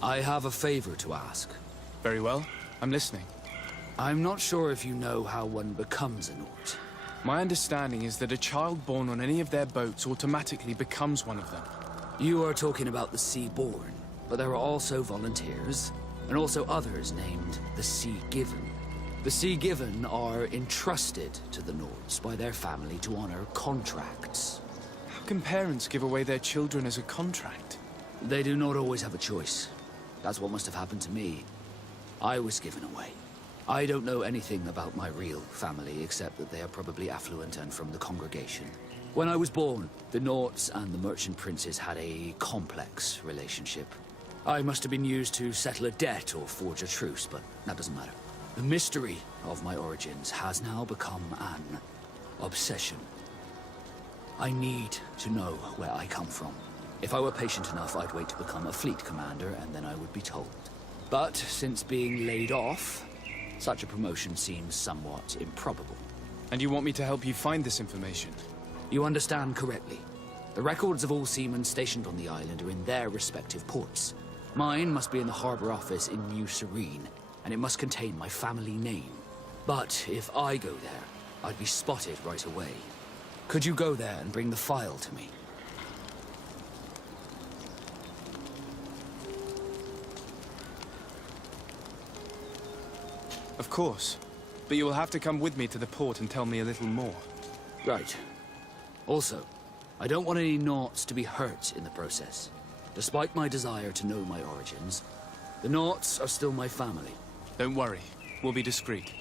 I have a favor to ask. Very well. I'm listening. I'm not sure if you know how one becomes a Nort. My understanding is that a child born on any of their boats automatically becomes one of them. You are talking about the Sea-born, but there are also volunteers, and also others named the Sea-given. The Sea-given are entrusted to the Norts by their family to honor contracts. How can parents give away their children as a contract? They do not always have a choice. That's what must have happened to me. I was given away. I don't know anything about my real family, except that they are probably affluent and from the congregation. When I was born, the Norts and the merchant princes had a complex relationship. I must have been used to settle a debt or forge a truce, but that doesn't matter. The mystery of my origins has now become an obsession. I need to know where I come from. If I were patient enough, I'd wait to become a fleet commander, and then I would be told. But since being laid off, such a promotion seems somewhat improbable. And you want me to help you find this information? You understand correctly. The records of all seamen stationed on the island are in their respective ports. Mine must be in the harbor office in New Serene, and it must contain my family name. But if I go there, I'd be spotted right away. Could you go there and bring the file to me? Of course. But you will have to come with me to the port and tell me a little more. Right. Also, I don't want any Norts to be hurt in the process. Despite my desire to know my origins, the Norts are still my family. Don't worry. We'll be discreet.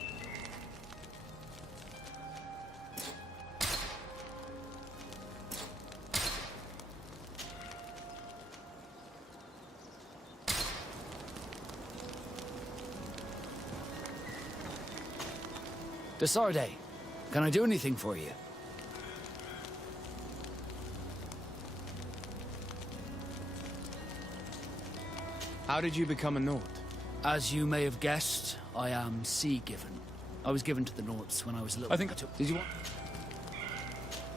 Desarde, can I do anything for you? How did you become a Nort? As you may have guessed, I am Sea-given. I was given to the Norts when I was little. I think I took... Did you want...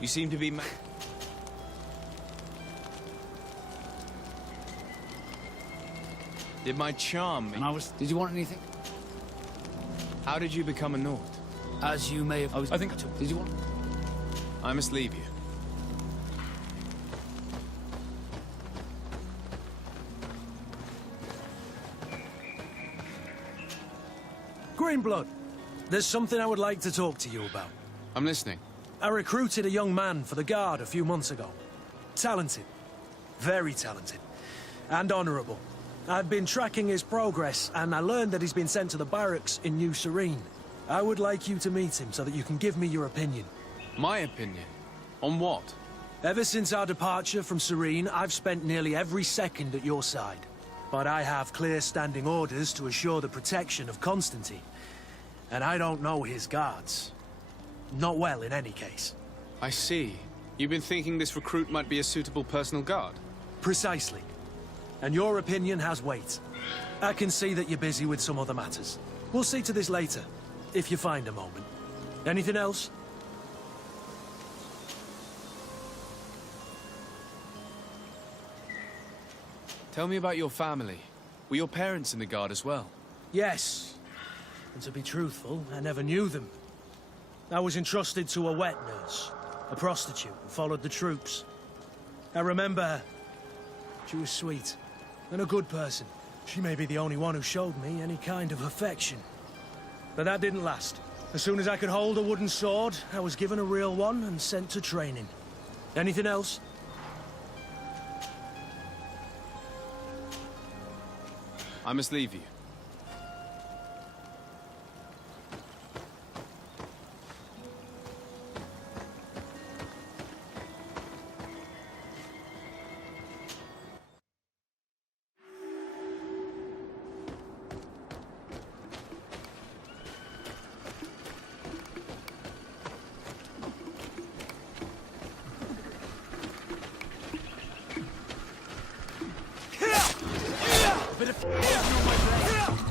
You seem to be... Did my charm... And I was... Did you want anything? How did you become a Nort? As you may have... I think I took... Did you want... I must leave you. Greenblood, there's something I would like to talk to you about. I'm listening. I recruited a young man for the Guard a few months ago. Talented. Very talented. And honorable. I've been tracking his progress, and I learned that he's been sent to the barracks in New Serene. I would like you to meet him so that you can give me your opinion. My opinion? On what? Ever since our departure from Serene, I've spent nearly every second at your side. But I have clear standing orders to assure the protection of Constantine. And I don't know his guards. Not well, in any case. I see. You've been thinking this recruit might be a suitable personal guard? Precisely. And your opinion has weight. I can see that you're busy with some other matters. We'll see to this later, if you find a moment. Anything else? Tell me about your family. Were your parents in the Guard as well? Yes. And to be truthful, I never knew them. I was entrusted to a wet nurse, a prostitute who followed the troops. I remember her. She was sweet, and a good person. She may be the only one who showed me any kind of affection. But that didn't last. As soon as I could hold a wooden sword, I was given a real one and sent to training. Anything else? I must leave you.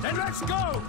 Then let's go!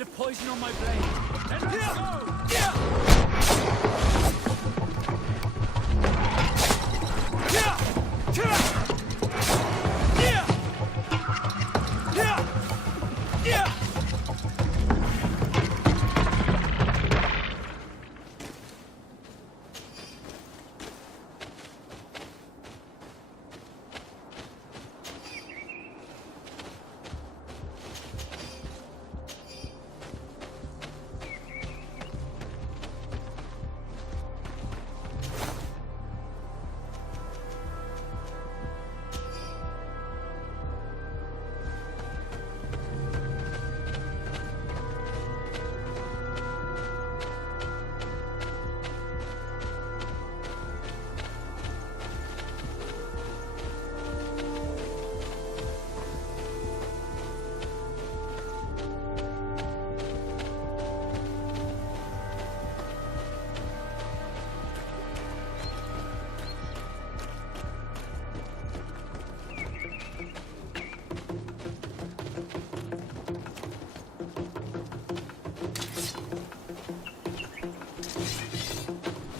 Bit of poison on my blade. Then let's go!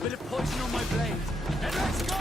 Bit of poison on my blade. And let's go!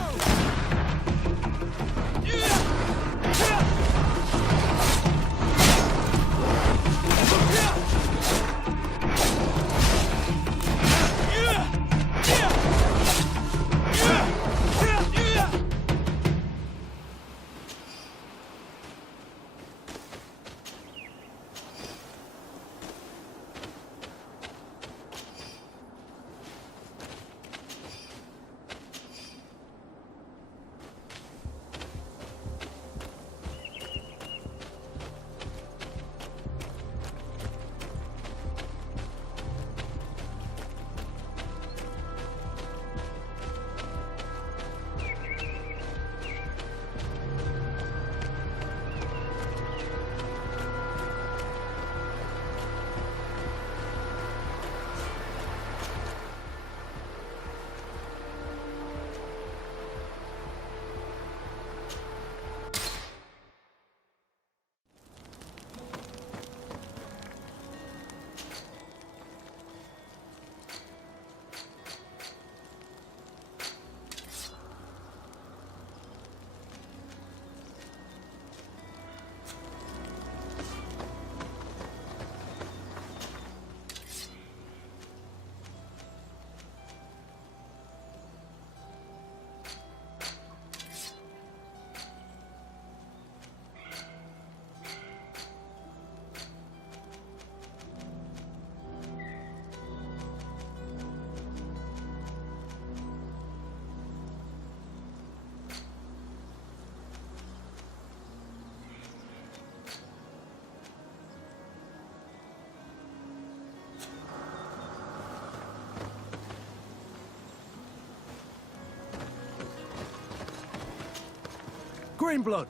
Greenblood,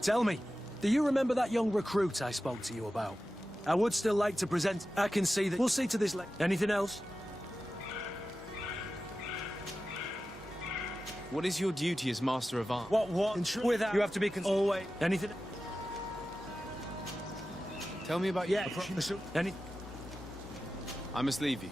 tell me, do you remember that young recruit I spoke to you about? I would still like to present. I can see that. We'll see to this later. Anything else? What is your duty as Master of Arms? What? Without you have to be always. Anything? Tell me about your... Any... I must leave you.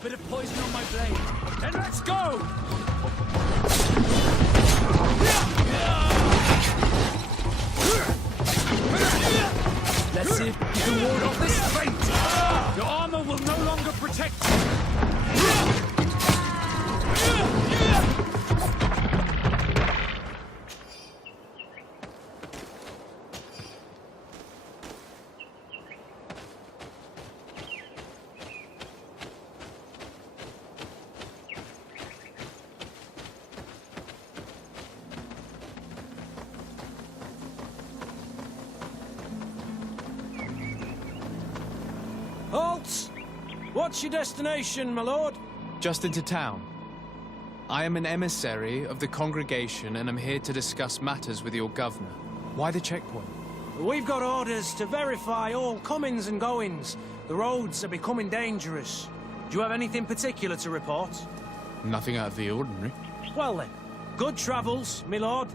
Bit of poison on my blade. And let's go! Let's see if you can ward off this fate. Your armor will no longer protect you. What's your destination, my lord? Just into town. I am an emissary of the congregation and am here to discuss matters with your governor. Why the checkpoint? We've got orders to verify all comings and goings. The roads are becoming dangerous. Do you have anything particular to report? Nothing out of the ordinary. Well then, good travels, my lord.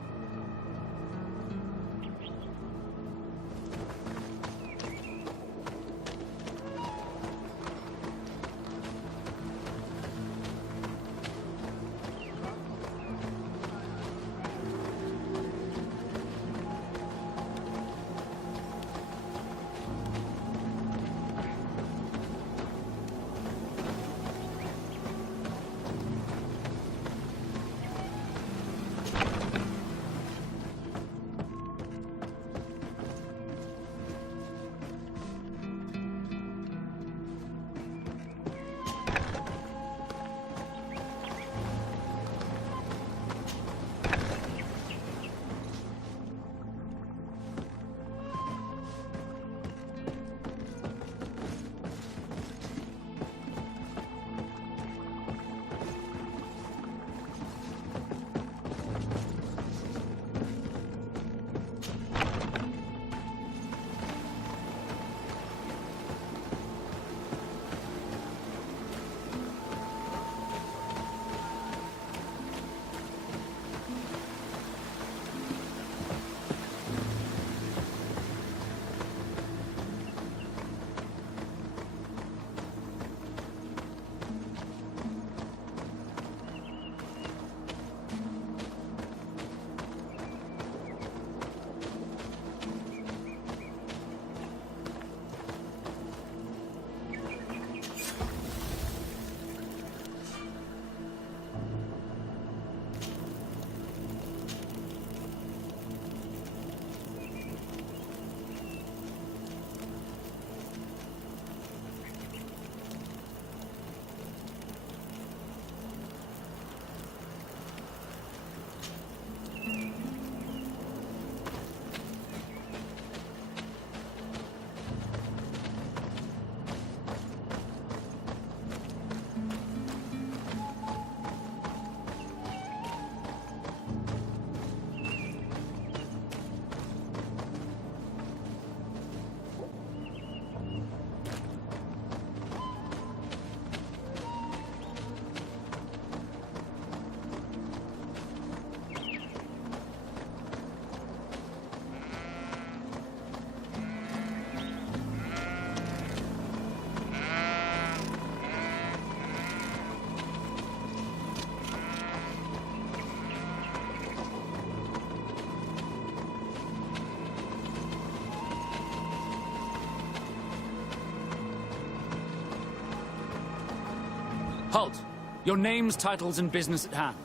Halt! Your names, titles, and business at hand.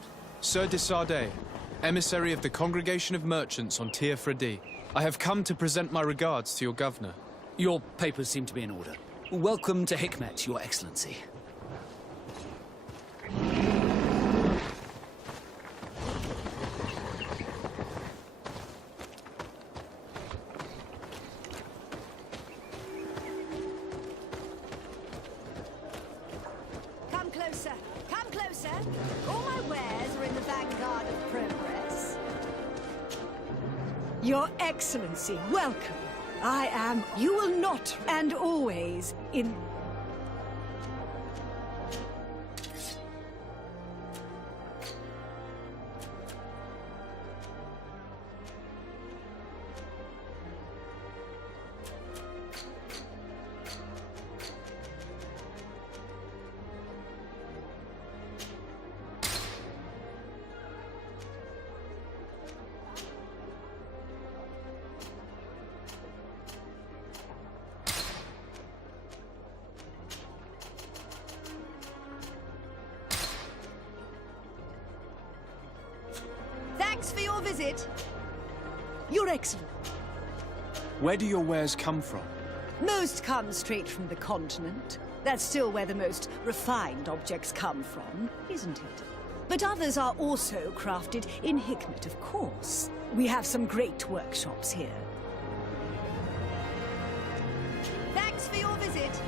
Sir de Sardet, emissary of the Congregation of Merchants on Tir Fredi. I have come to present my regards to your governor. Your papers seem to be in order. Welcome to Hikmet, Your Excellency. Come closer. Come closer. All my wares are in the vanguard of progress. Your Excellency, welcome. I am, you will not, and always, in... Thanks for your visit. Your Excellency. Where do your wares come from? Most come straight from the continent. That's still where the most refined objects come from, isn't it? But others are also crafted in Hikmet, of course. We have some great workshops here. Thanks for your visit.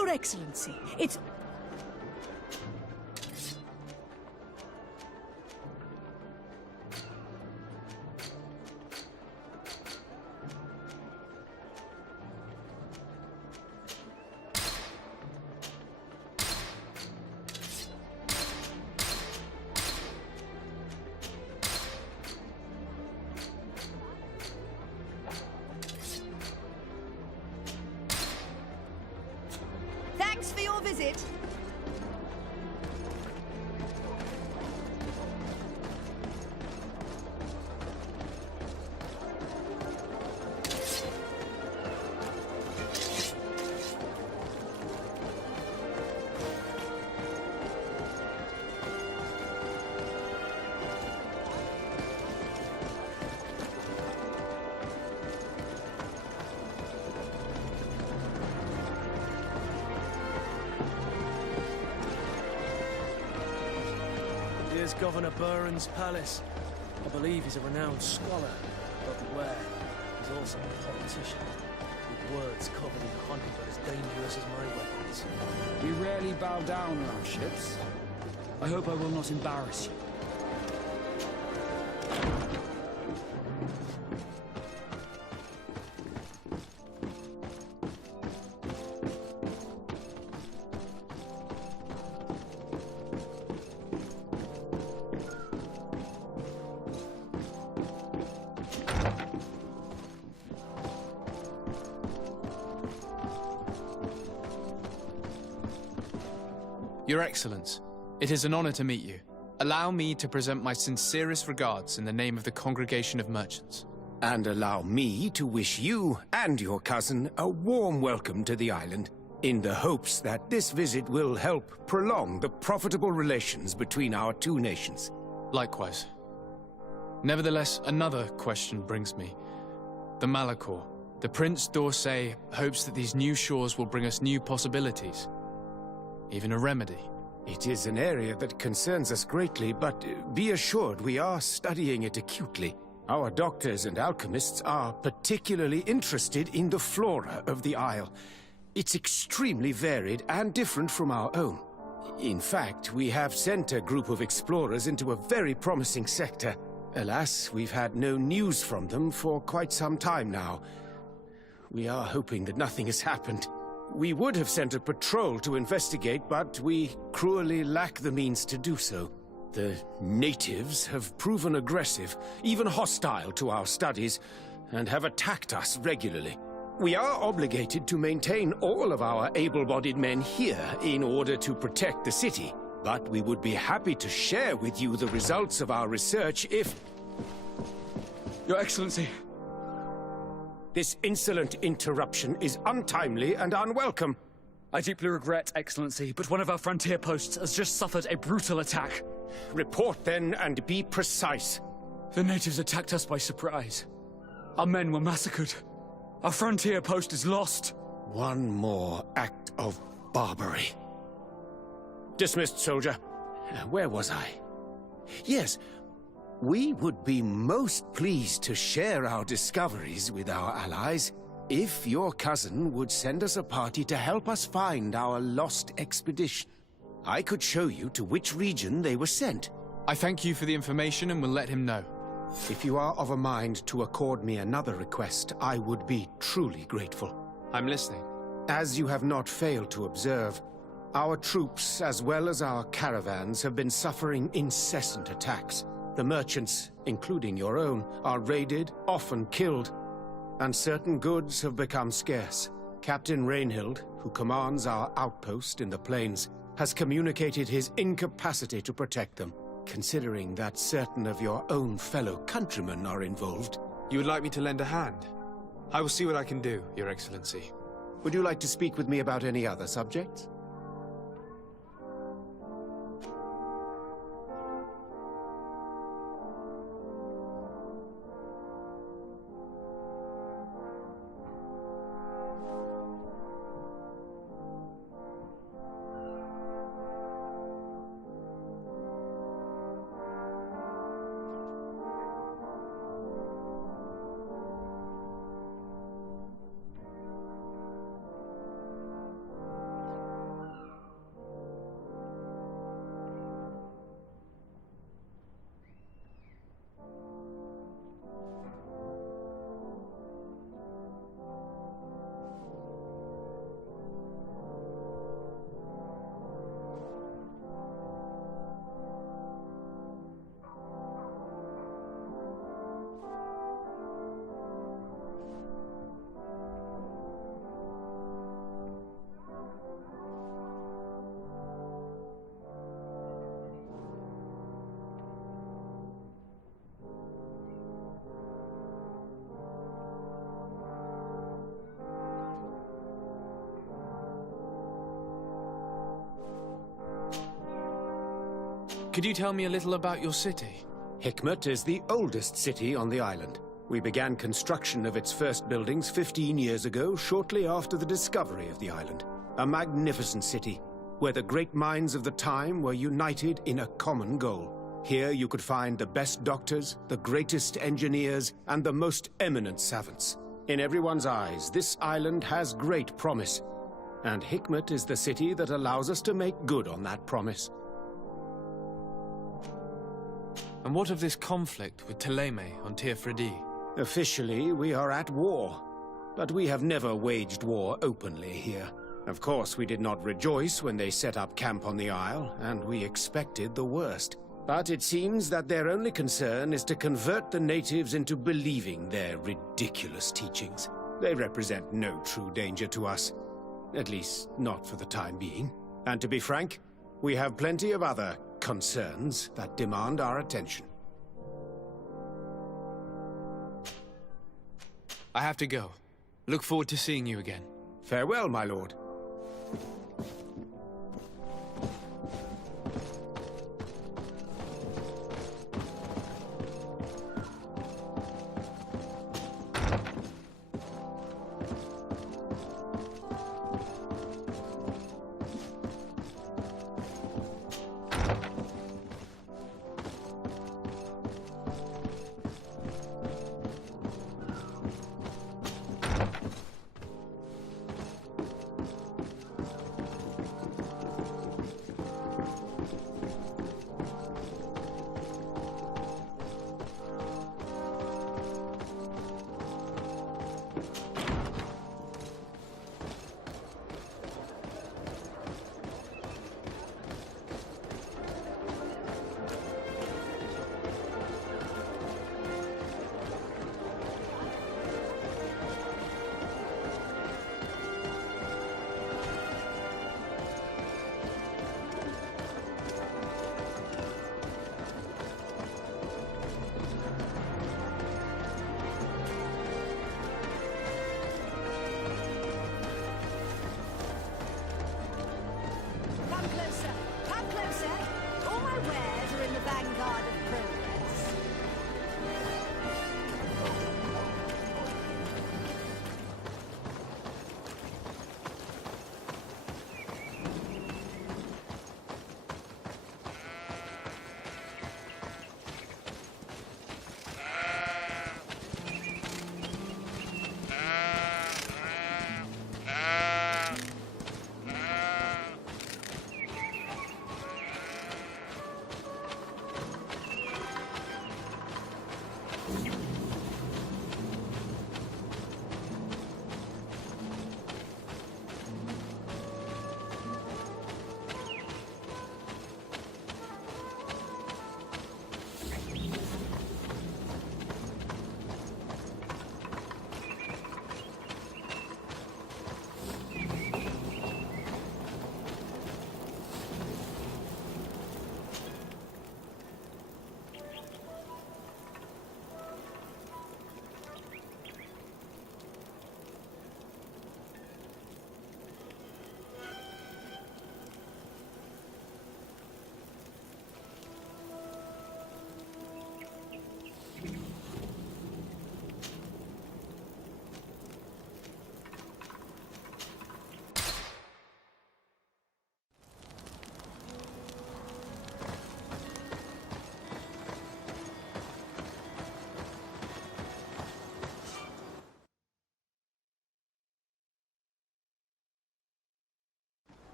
Your Excellency, it's... Thanks for your visit. Here's Governor Burren's palace. I believe he's a renowned scholar, but beware, he's also a politician, with words covered in honey but as dangerous as my weapons. We rarely bow down on our ships. I hope I will not embarrass you. Your Excellence, it is an honor to meet you. Allow me to present my sincerest regards in the name of the Congregation of Merchants. And allow me to wish you and your cousin a warm welcome to the island, in the hopes that this visit will help prolong the profitable relations between our two nations. Likewise. Nevertheless, another question brings me. The Malachor. The Prince d'Orsay hopes that these new shores will bring us new possibilities. Even a remedy. It is an area that concerns us greatly, but be assured we are studying it acutely. Our doctors and alchemists are particularly interested in the flora of the Isle. It's extremely varied and different from our own. In fact, we have sent a group of explorers into a very promising sector. Alas, we've had no news from them for quite some time now. We are hoping that nothing has happened. We would have sent a patrol to investigate, but we cruelly lack the means to do so. The natives have proven aggressive, even hostile to our studies, and have attacked us regularly. We are obligated to maintain all of our able-bodied men here in order to protect the city, but we would be happy to share with you the results of our research if... Your Excellency. This insolent interruption is untimely and unwelcome. I deeply regret, Excellency, but one of our frontier posts has just suffered a brutal attack. Report then, and be precise. The natives attacked us by surprise. Our men were massacred. Our frontier post is lost. One more act of barbarity. Dismissed, soldier. Where was I? Yes. We would be most pleased to share our discoveries with our allies if your cousin would send us a party to help us find our lost expedition. I could show you to which region they were sent. I thank you for the information and will let him know. If you are of a mind to accord me another request, I would be truly grateful. I'm listening. As you have not failed to observe, our troops, as well as our caravans, have been suffering incessant attacks. The merchants, including your own, are raided, often killed, and certain goods have become scarce. Captain Rainhild, who commands our outpost in the plains, has communicated his incapacity to protect them, considering that certain of your own fellow countrymen are involved. You would like me to lend a hand? I will see what I can do, Your Excellency. Would you like to speak with me about any other subjects? Could you tell me a little about your city? Hikmet is the oldest city on the island. We began construction of its first buildings 15 years ago, shortly after the discovery of the island. A magnificent city, where the great minds of the time were united in a common goal. Here you could find the best doctors, the greatest engineers, and the most eminent savants. In everyone's eyes, this island has great promise. And Hikmet is the city that allows us to make good on that promise. And what of this conflict with Thélème on Tir-Fredi? Officially, we are at war. But we have never waged war openly here. Of course, we did not rejoice when they set up camp on the Isle, and we expected the worst. But it seems that their only concern is to convert the natives into believing their ridiculous teachings. They represent no true danger to us. At least, not for the time being. And to be frank, we have plenty of other concerns that demand our attention. I have to go. Look forward to seeing you again. Farewell, my lord.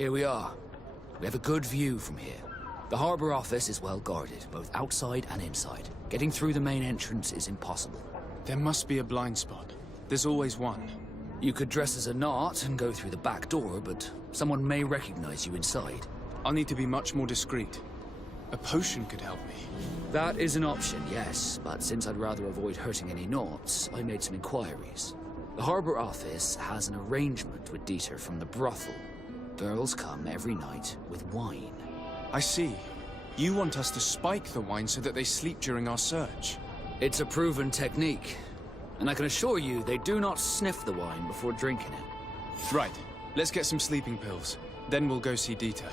Here we are. We have a good view from here. The harbour office is well guarded, both outside and inside. Getting through the main entrance is impossible. There must be a blind spot. There's always one. You could dress as a knot and go through the back door, but someone may recognize you inside. I'll need to be much more discreet. A potion could help me. That is an option, yes, but since I'd rather avoid hurting any knots, I made some inquiries. The harbour office has an arrangement with Dieter from the brothel. Girls come every night with wine. I see. You want us to spike the wine so that they sleep during our search. It's a proven technique, and I can assure you they do not sniff the wine before drinking it. Right. Let's get some sleeping pills. Then we'll go see Dieter.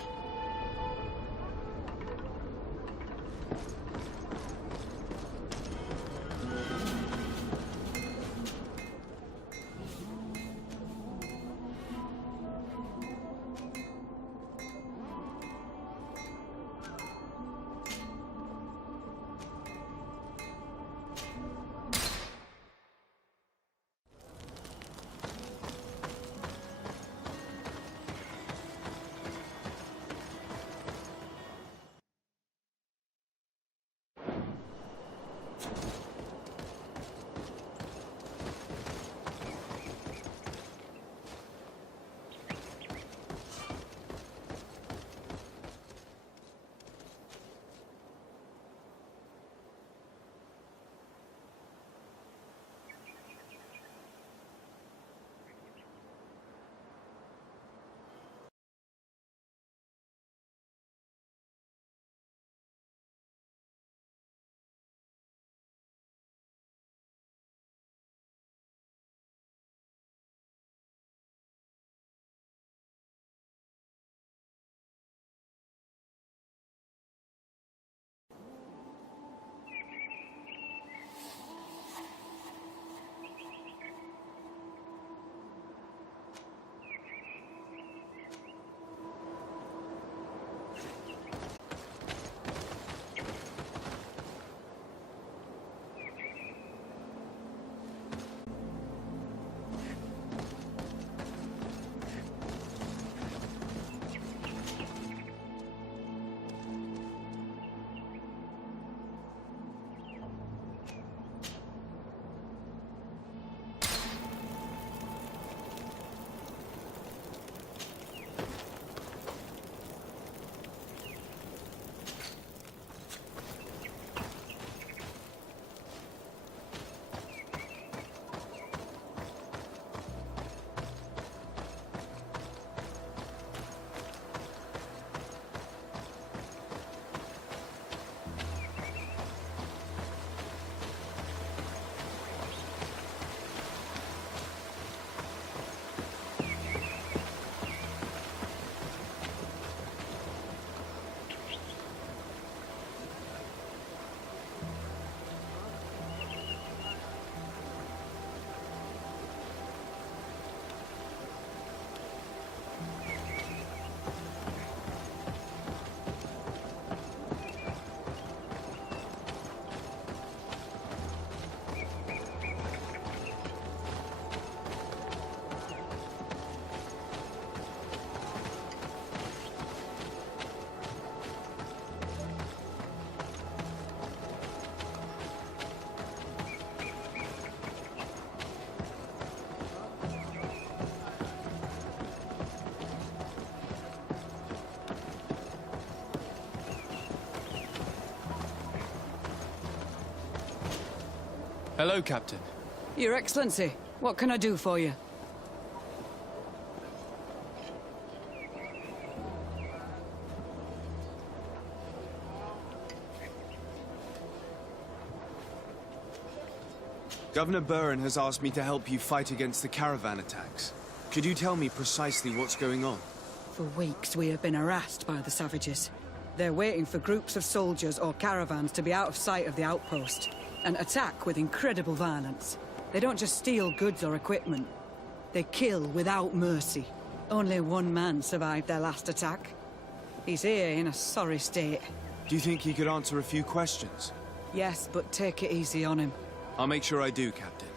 Hello, Captain. Your Excellency, what can I do for you? Governor Burren has asked me to help you fight against the caravan attacks. Could you tell me precisely what's going on? For weeks we have been harassed by the savages. They're waiting for groups of soldiers or caravans to be out of sight of the outpost and attack with incredible violence. They don't just steal goods or equipment. They kill without mercy. Only one man survived their last attack. He's here in a sorry state. Do you think he could answer a few questions? Yes, but take it easy on him. I'll make sure I do, Captain.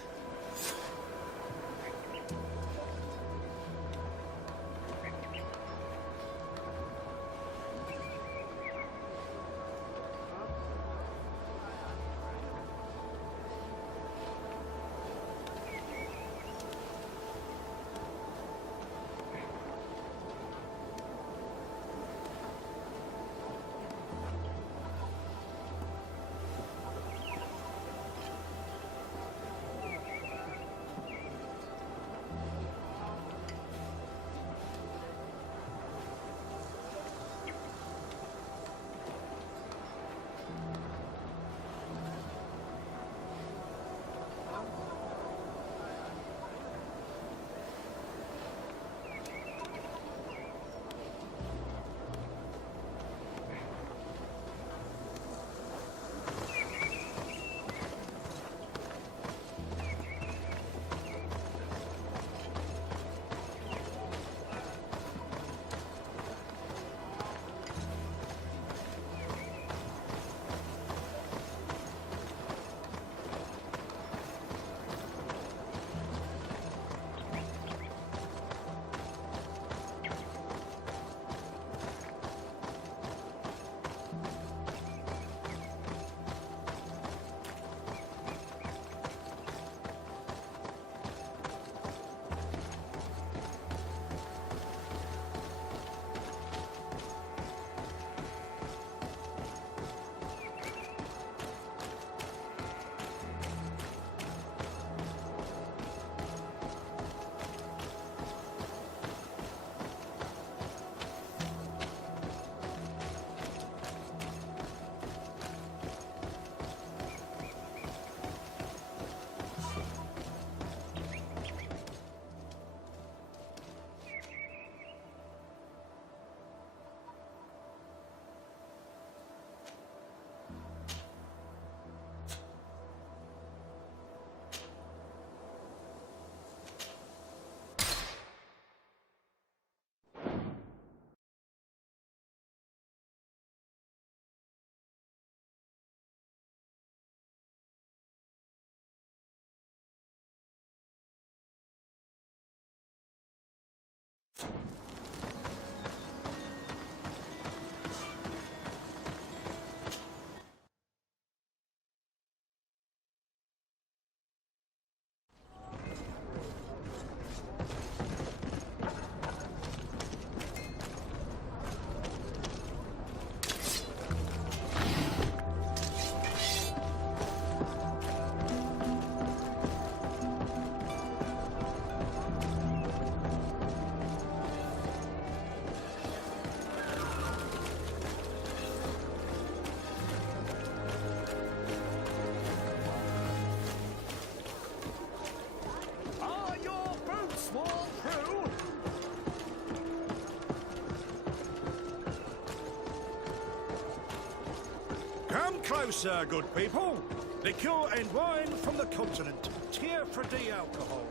Come closer, good people. Liqueur and wine from the continent. Tier-free alcohol.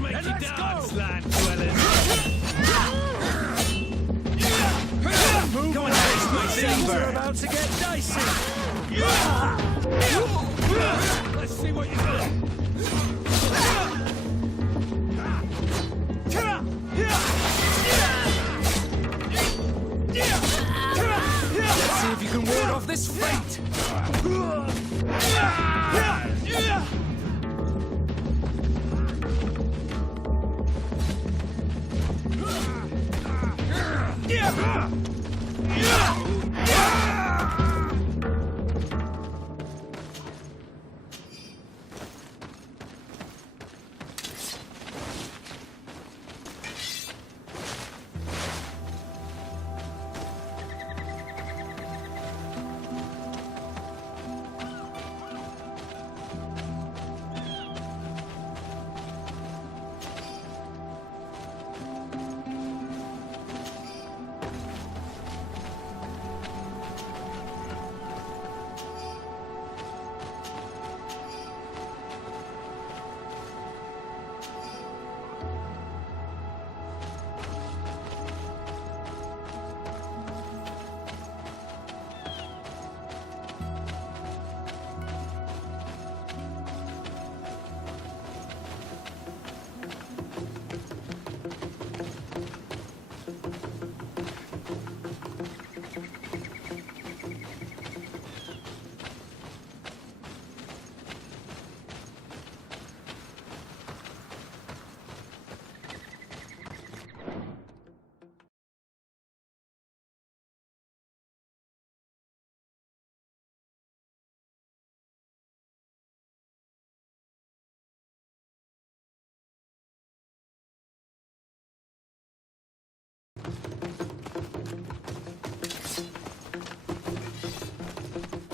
That'll make you dance, land dwellers. Come on, things are about to get dicey. Let's see what you got. Let's see if you can ward off this fate.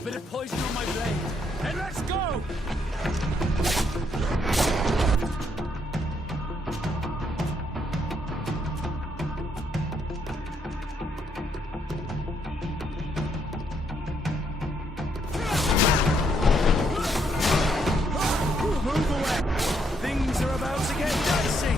Bit of poison on my blade, and let's go! Move away! Things are about to get dicey!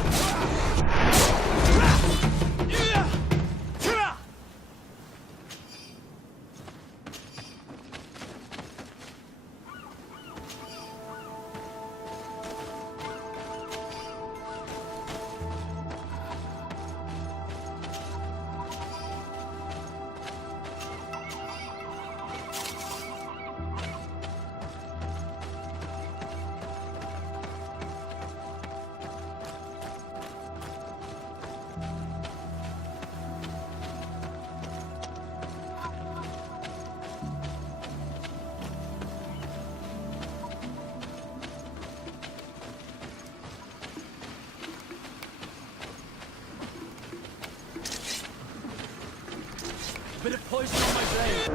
Bit of poison on my blade,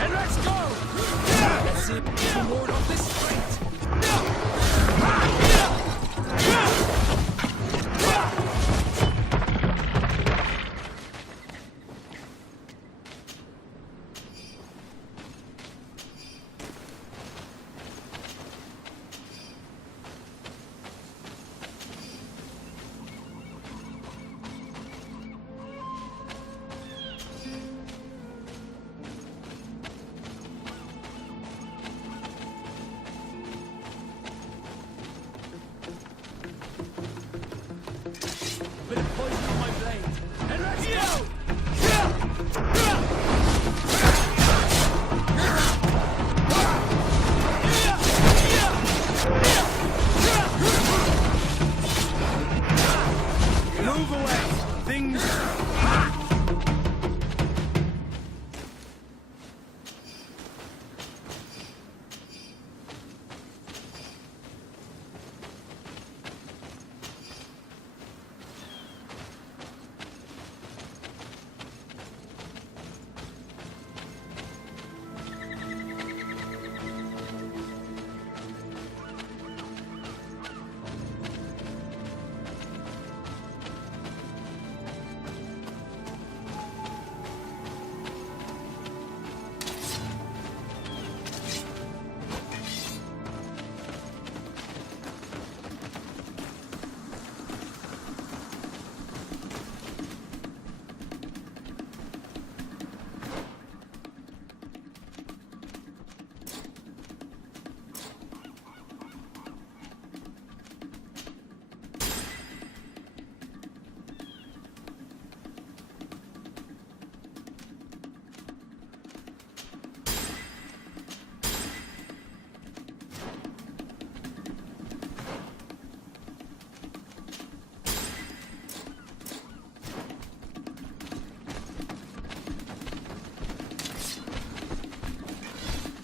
and let's go! Let's see if we can ward off this fight! Bit of poison on my blade, and let's go! Move away! Things...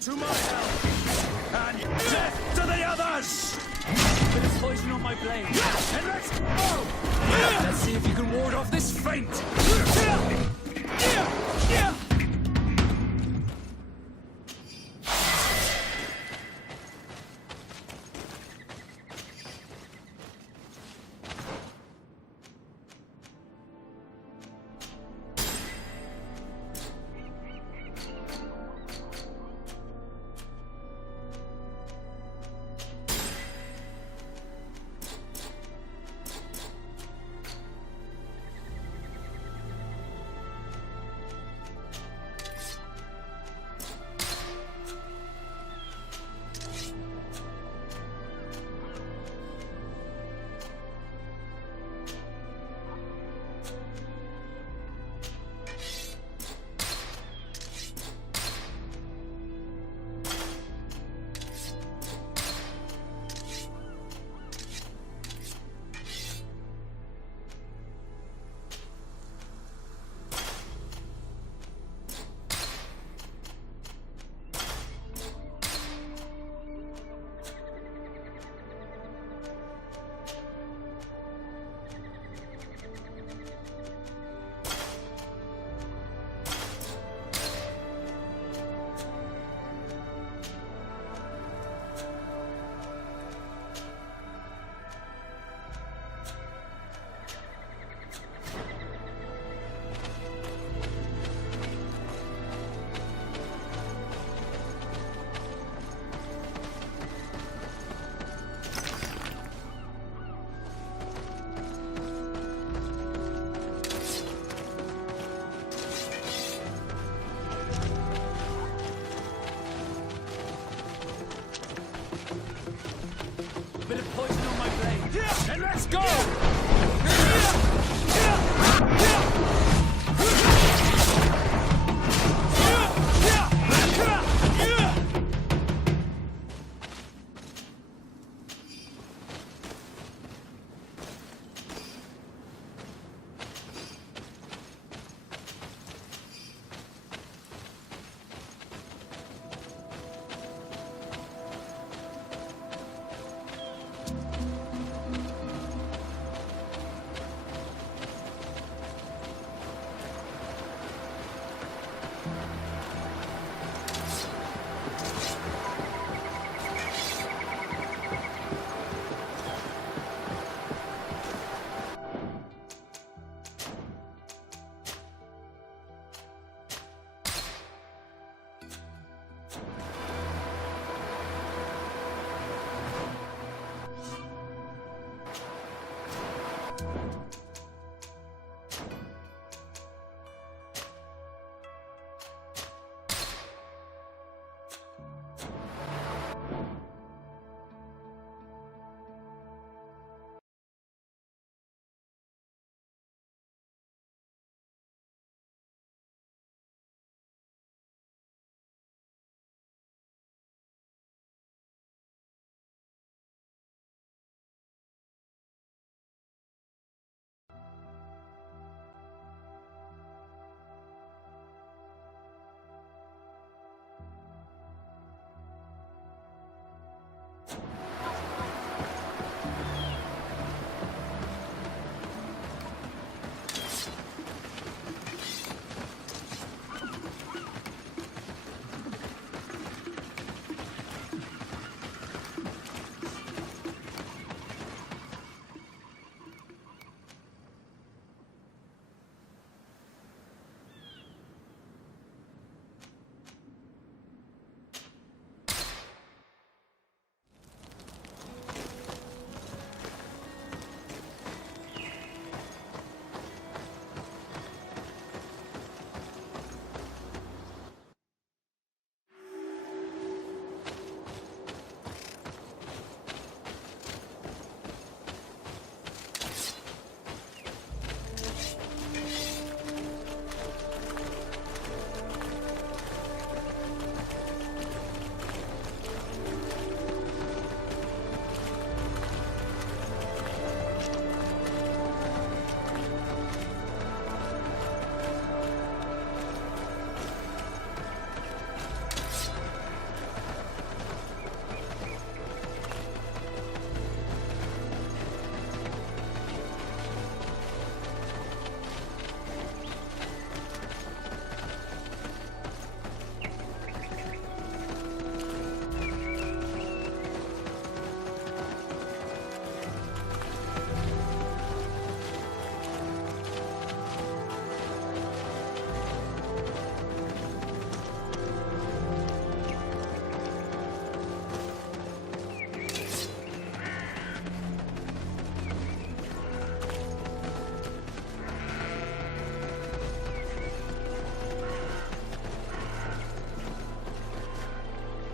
to my help! And death to the others! There's poison on my blade. And let's go! Let's see if you can ward off this feint.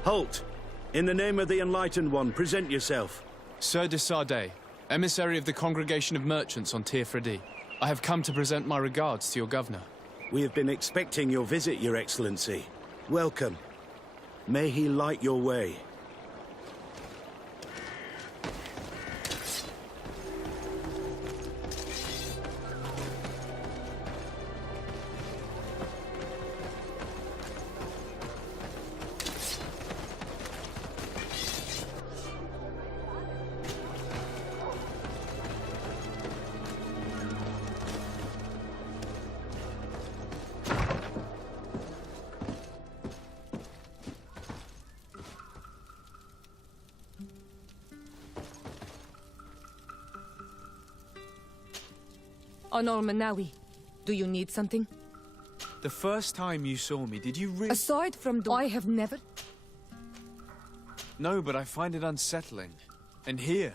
Halt! In the name of the Enlightened One, present yourself. Sir de Sardet, emissary of the Congregation of Merchants on Tirfredi. I have come to present my regards to your governor. We have been expecting your visit, Your Excellency. Welcome. May he light your way. Honor Manawi, do you need something? The first time you saw me, did you really... Aside from I have never... No, but I find it unsettling. And here,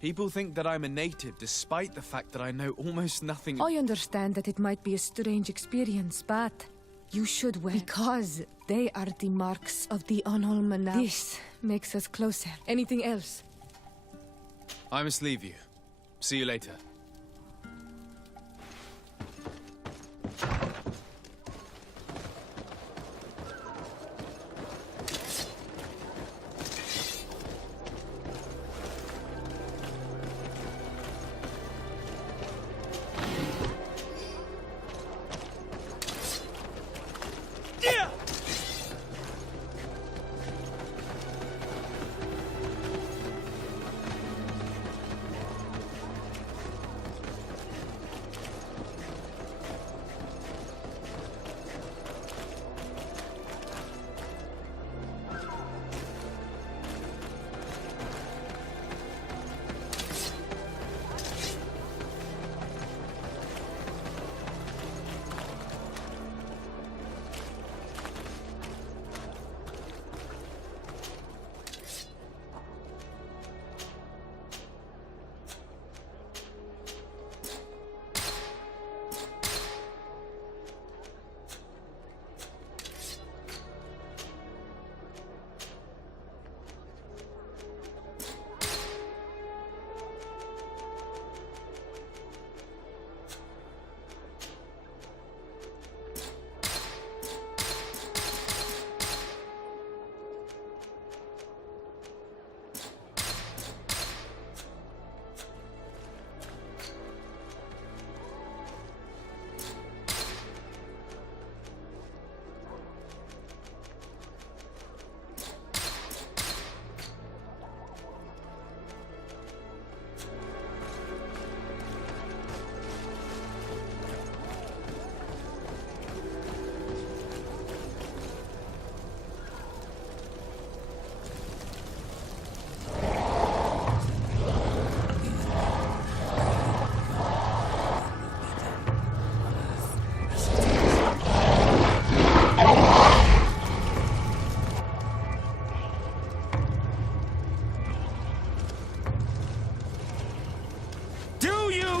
people think that I'm a native, despite the fact that I know almost nothing... I understand that it might be a strange experience, but you should wear... Because they are the marks of the Honor Manawi. This makes us closer. Anything else? I must leave you. See you later.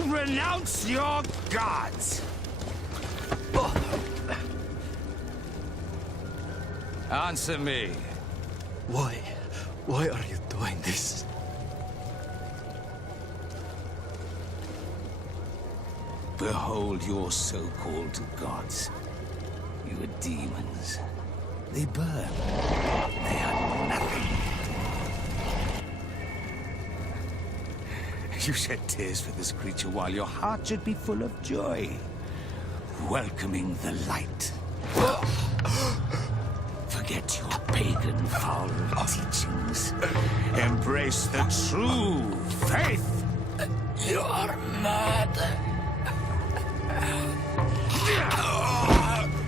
Renounce your gods! Answer me. Why are you doing this? Behold your so-called gods. You are demons. They burn. They are nothing. You shed tears for this creature while your heart should be full of joy. Welcoming the light. Forget your pagan foul teachings. Embrace the true faith. You are mad.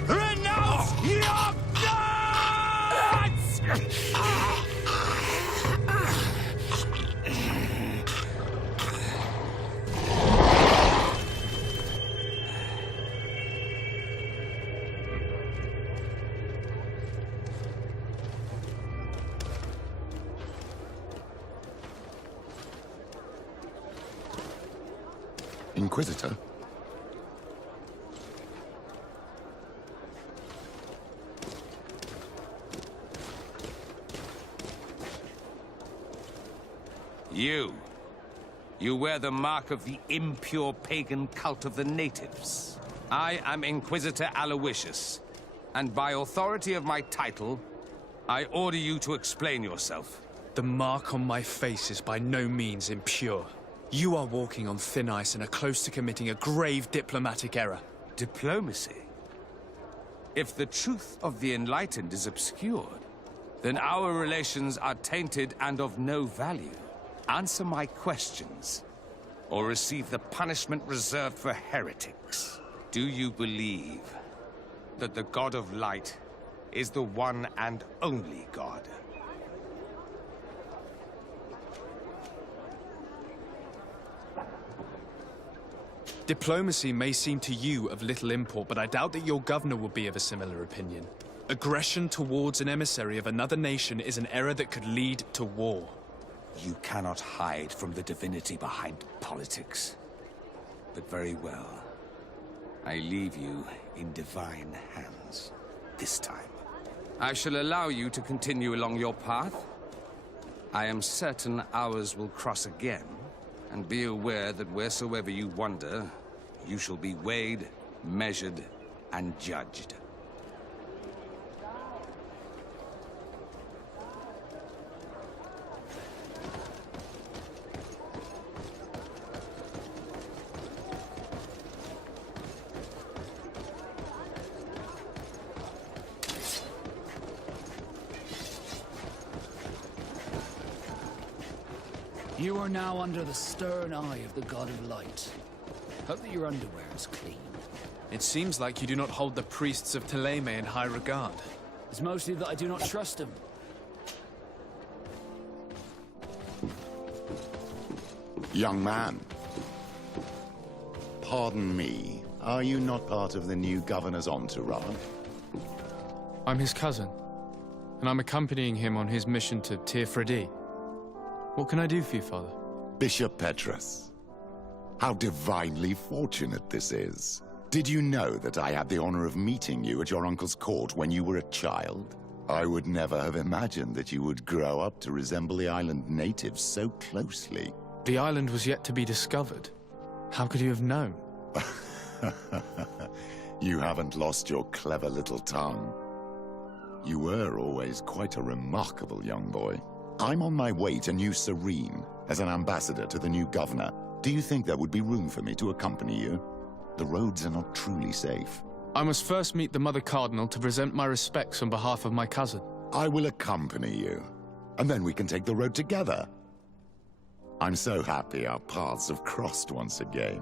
Renounce your gods! Inquisitor? You. You wear the mark of the impure pagan cult of the natives. I am Inquisitor Aloysius, and by authority of my title, I order you to explain yourself. The mark on my face is by no means impure. You are walking on thin ice and are close to committing a grave diplomatic error. Diplomacy? If the truth of the Enlightened is obscured, then our relations are tainted and of no value. Answer my questions, or receive the punishment reserved for heretics. Do you believe that the God of Light is the one and only God? Diplomacy may seem to you of little import, but I doubt that your governor will be of a similar opinion. Aggression towards an emissary of another nation is an error that could lead to war. You cannot hide from the divinity behind politics. But very well. I leave you in divine hands. This time. I shall allow you to continue along your path. I am certain ours will cross again. And be aware that wheresoever you wander, you shall be weighed, measured, and judged. You are now under the stern eye of the God of Light. Hope that your underwear is clean. It seems like you do not hold the priests of Thélème in high regard. It's mostly that I do not trust them. Young man. Pardon me. Are you not part of the new governor's entourage? I'm his cousin, and I'm accompanying him on his mission to Tir-Freddy. What can I do for you, Father? Bishop Petrus. How divinely fortunate this is. Did you know that I had the honor of meeting you at your uncle's court when you were a child? I would never have imagined that you would grow up to resemble the island natives so closely. The island was yet to be discovered. How could you have known? You haven't lost your clever little tongue. You were always quite a remarkable young boy. I'm on my way to New Serene as an ambassador to the new governor. Do you think there would be room for me to accompany you? The roads are not truly safe. I must first meet the Mother Cardinal to present my respects on behalf of my cousin. I will accompany you, and then we can take the road together. I'm so happy our paths have crossed once again.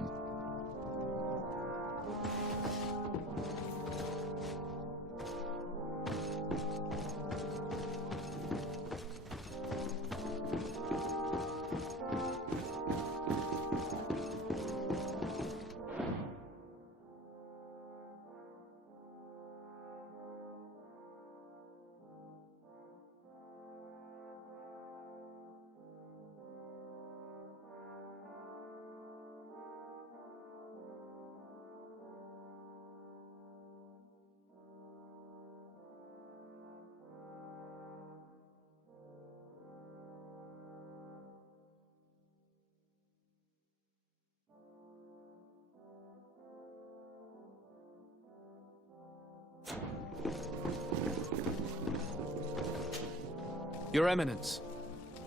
Your Eminence,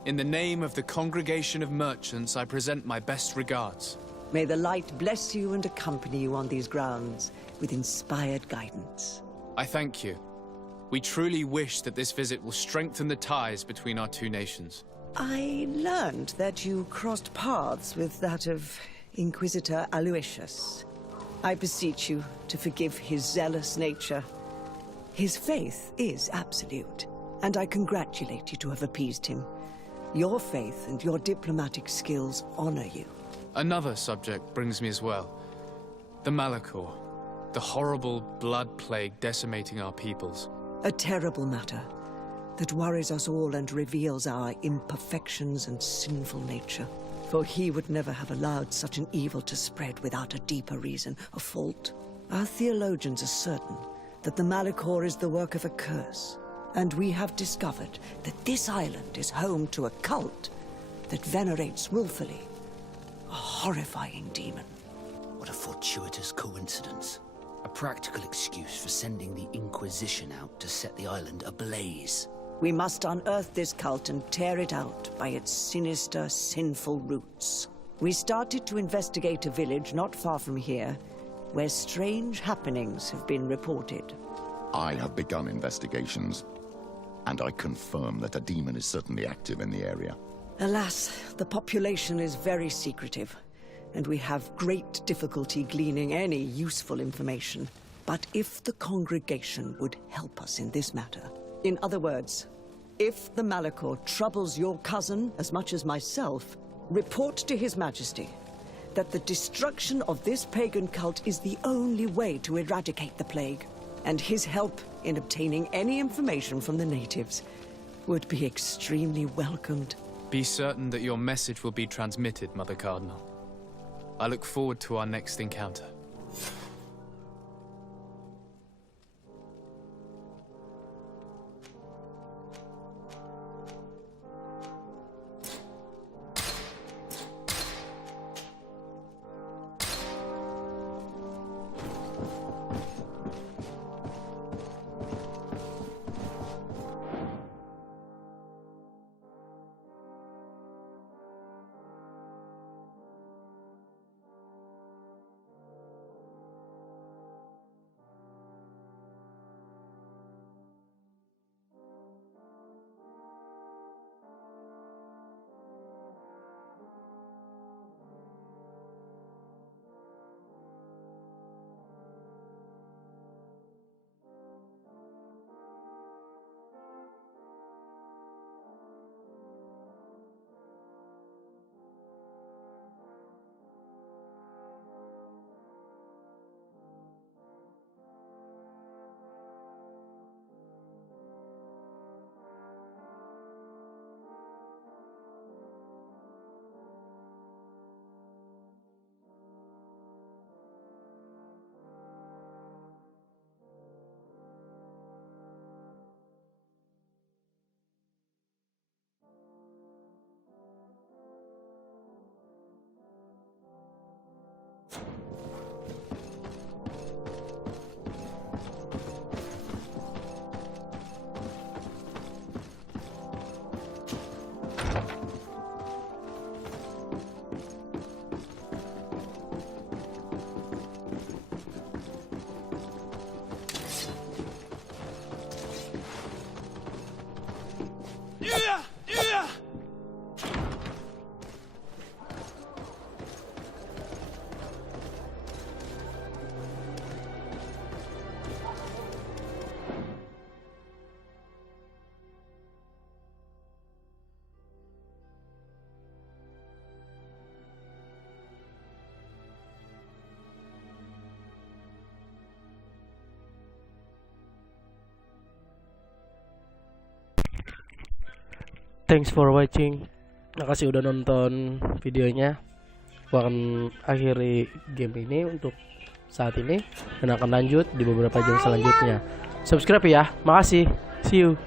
in the name of the Congregation of Merchants, I present my best regards. May the light bless you and accompany you on these grounds with inspired guidance. I thank you. We truly wish that this visit will strengthen the ties between our two nations. I learned that you crossed paths with that of Inquisitor Aloysius. I beseech you to forgive his zealous nature. His faith is absolute, and I congratulate you to have appeased him. Your faith and your diplomatic skills honor you. Another subject brings me as well. The Malachor, the horrible blood plague decimating our peoples. A terrible matter that worries us all and reveals our imperfections and sinful nature. For he would never have allowed such an evil to spread without a deeper reason, a fault. Our theologians are certain that the Malachor is the work of a curse, and we have discovered that this island is home to a cult that venerates willfully. A horrifying demon. What a fortuitous coincidence. A practical excuse for sending the Inquisition out to set the island ablaze. We must unearth this cult and tear it out by its sinister, sinful roots. We started to investigate a village not far from here, where strange happenings have been reported. I have begun investigations, and I confirm that a demon is certainly active in the area. Alas, the population is very secretive, and we have great difficulty gleaning any useful information. But if the congregation would help us in this matter, in other words, if the Malachor troubles your cousin as much as myself, report to His Majesty that the destruction of this pagan cult is the only way to eradicate the plague, and his help in obtaining any information from the natives would be extremely welcomed. Be certain that your message will be transmitted, Mother Cardinal. I look forward to our next encounter. Thanks for watching. Makasih udah nonton videonya. Gua akan akhiri game ini untuk saat ini dan akan lanjut di beberapa jam selanjutnya. Subscribe ya. Makasih. See you.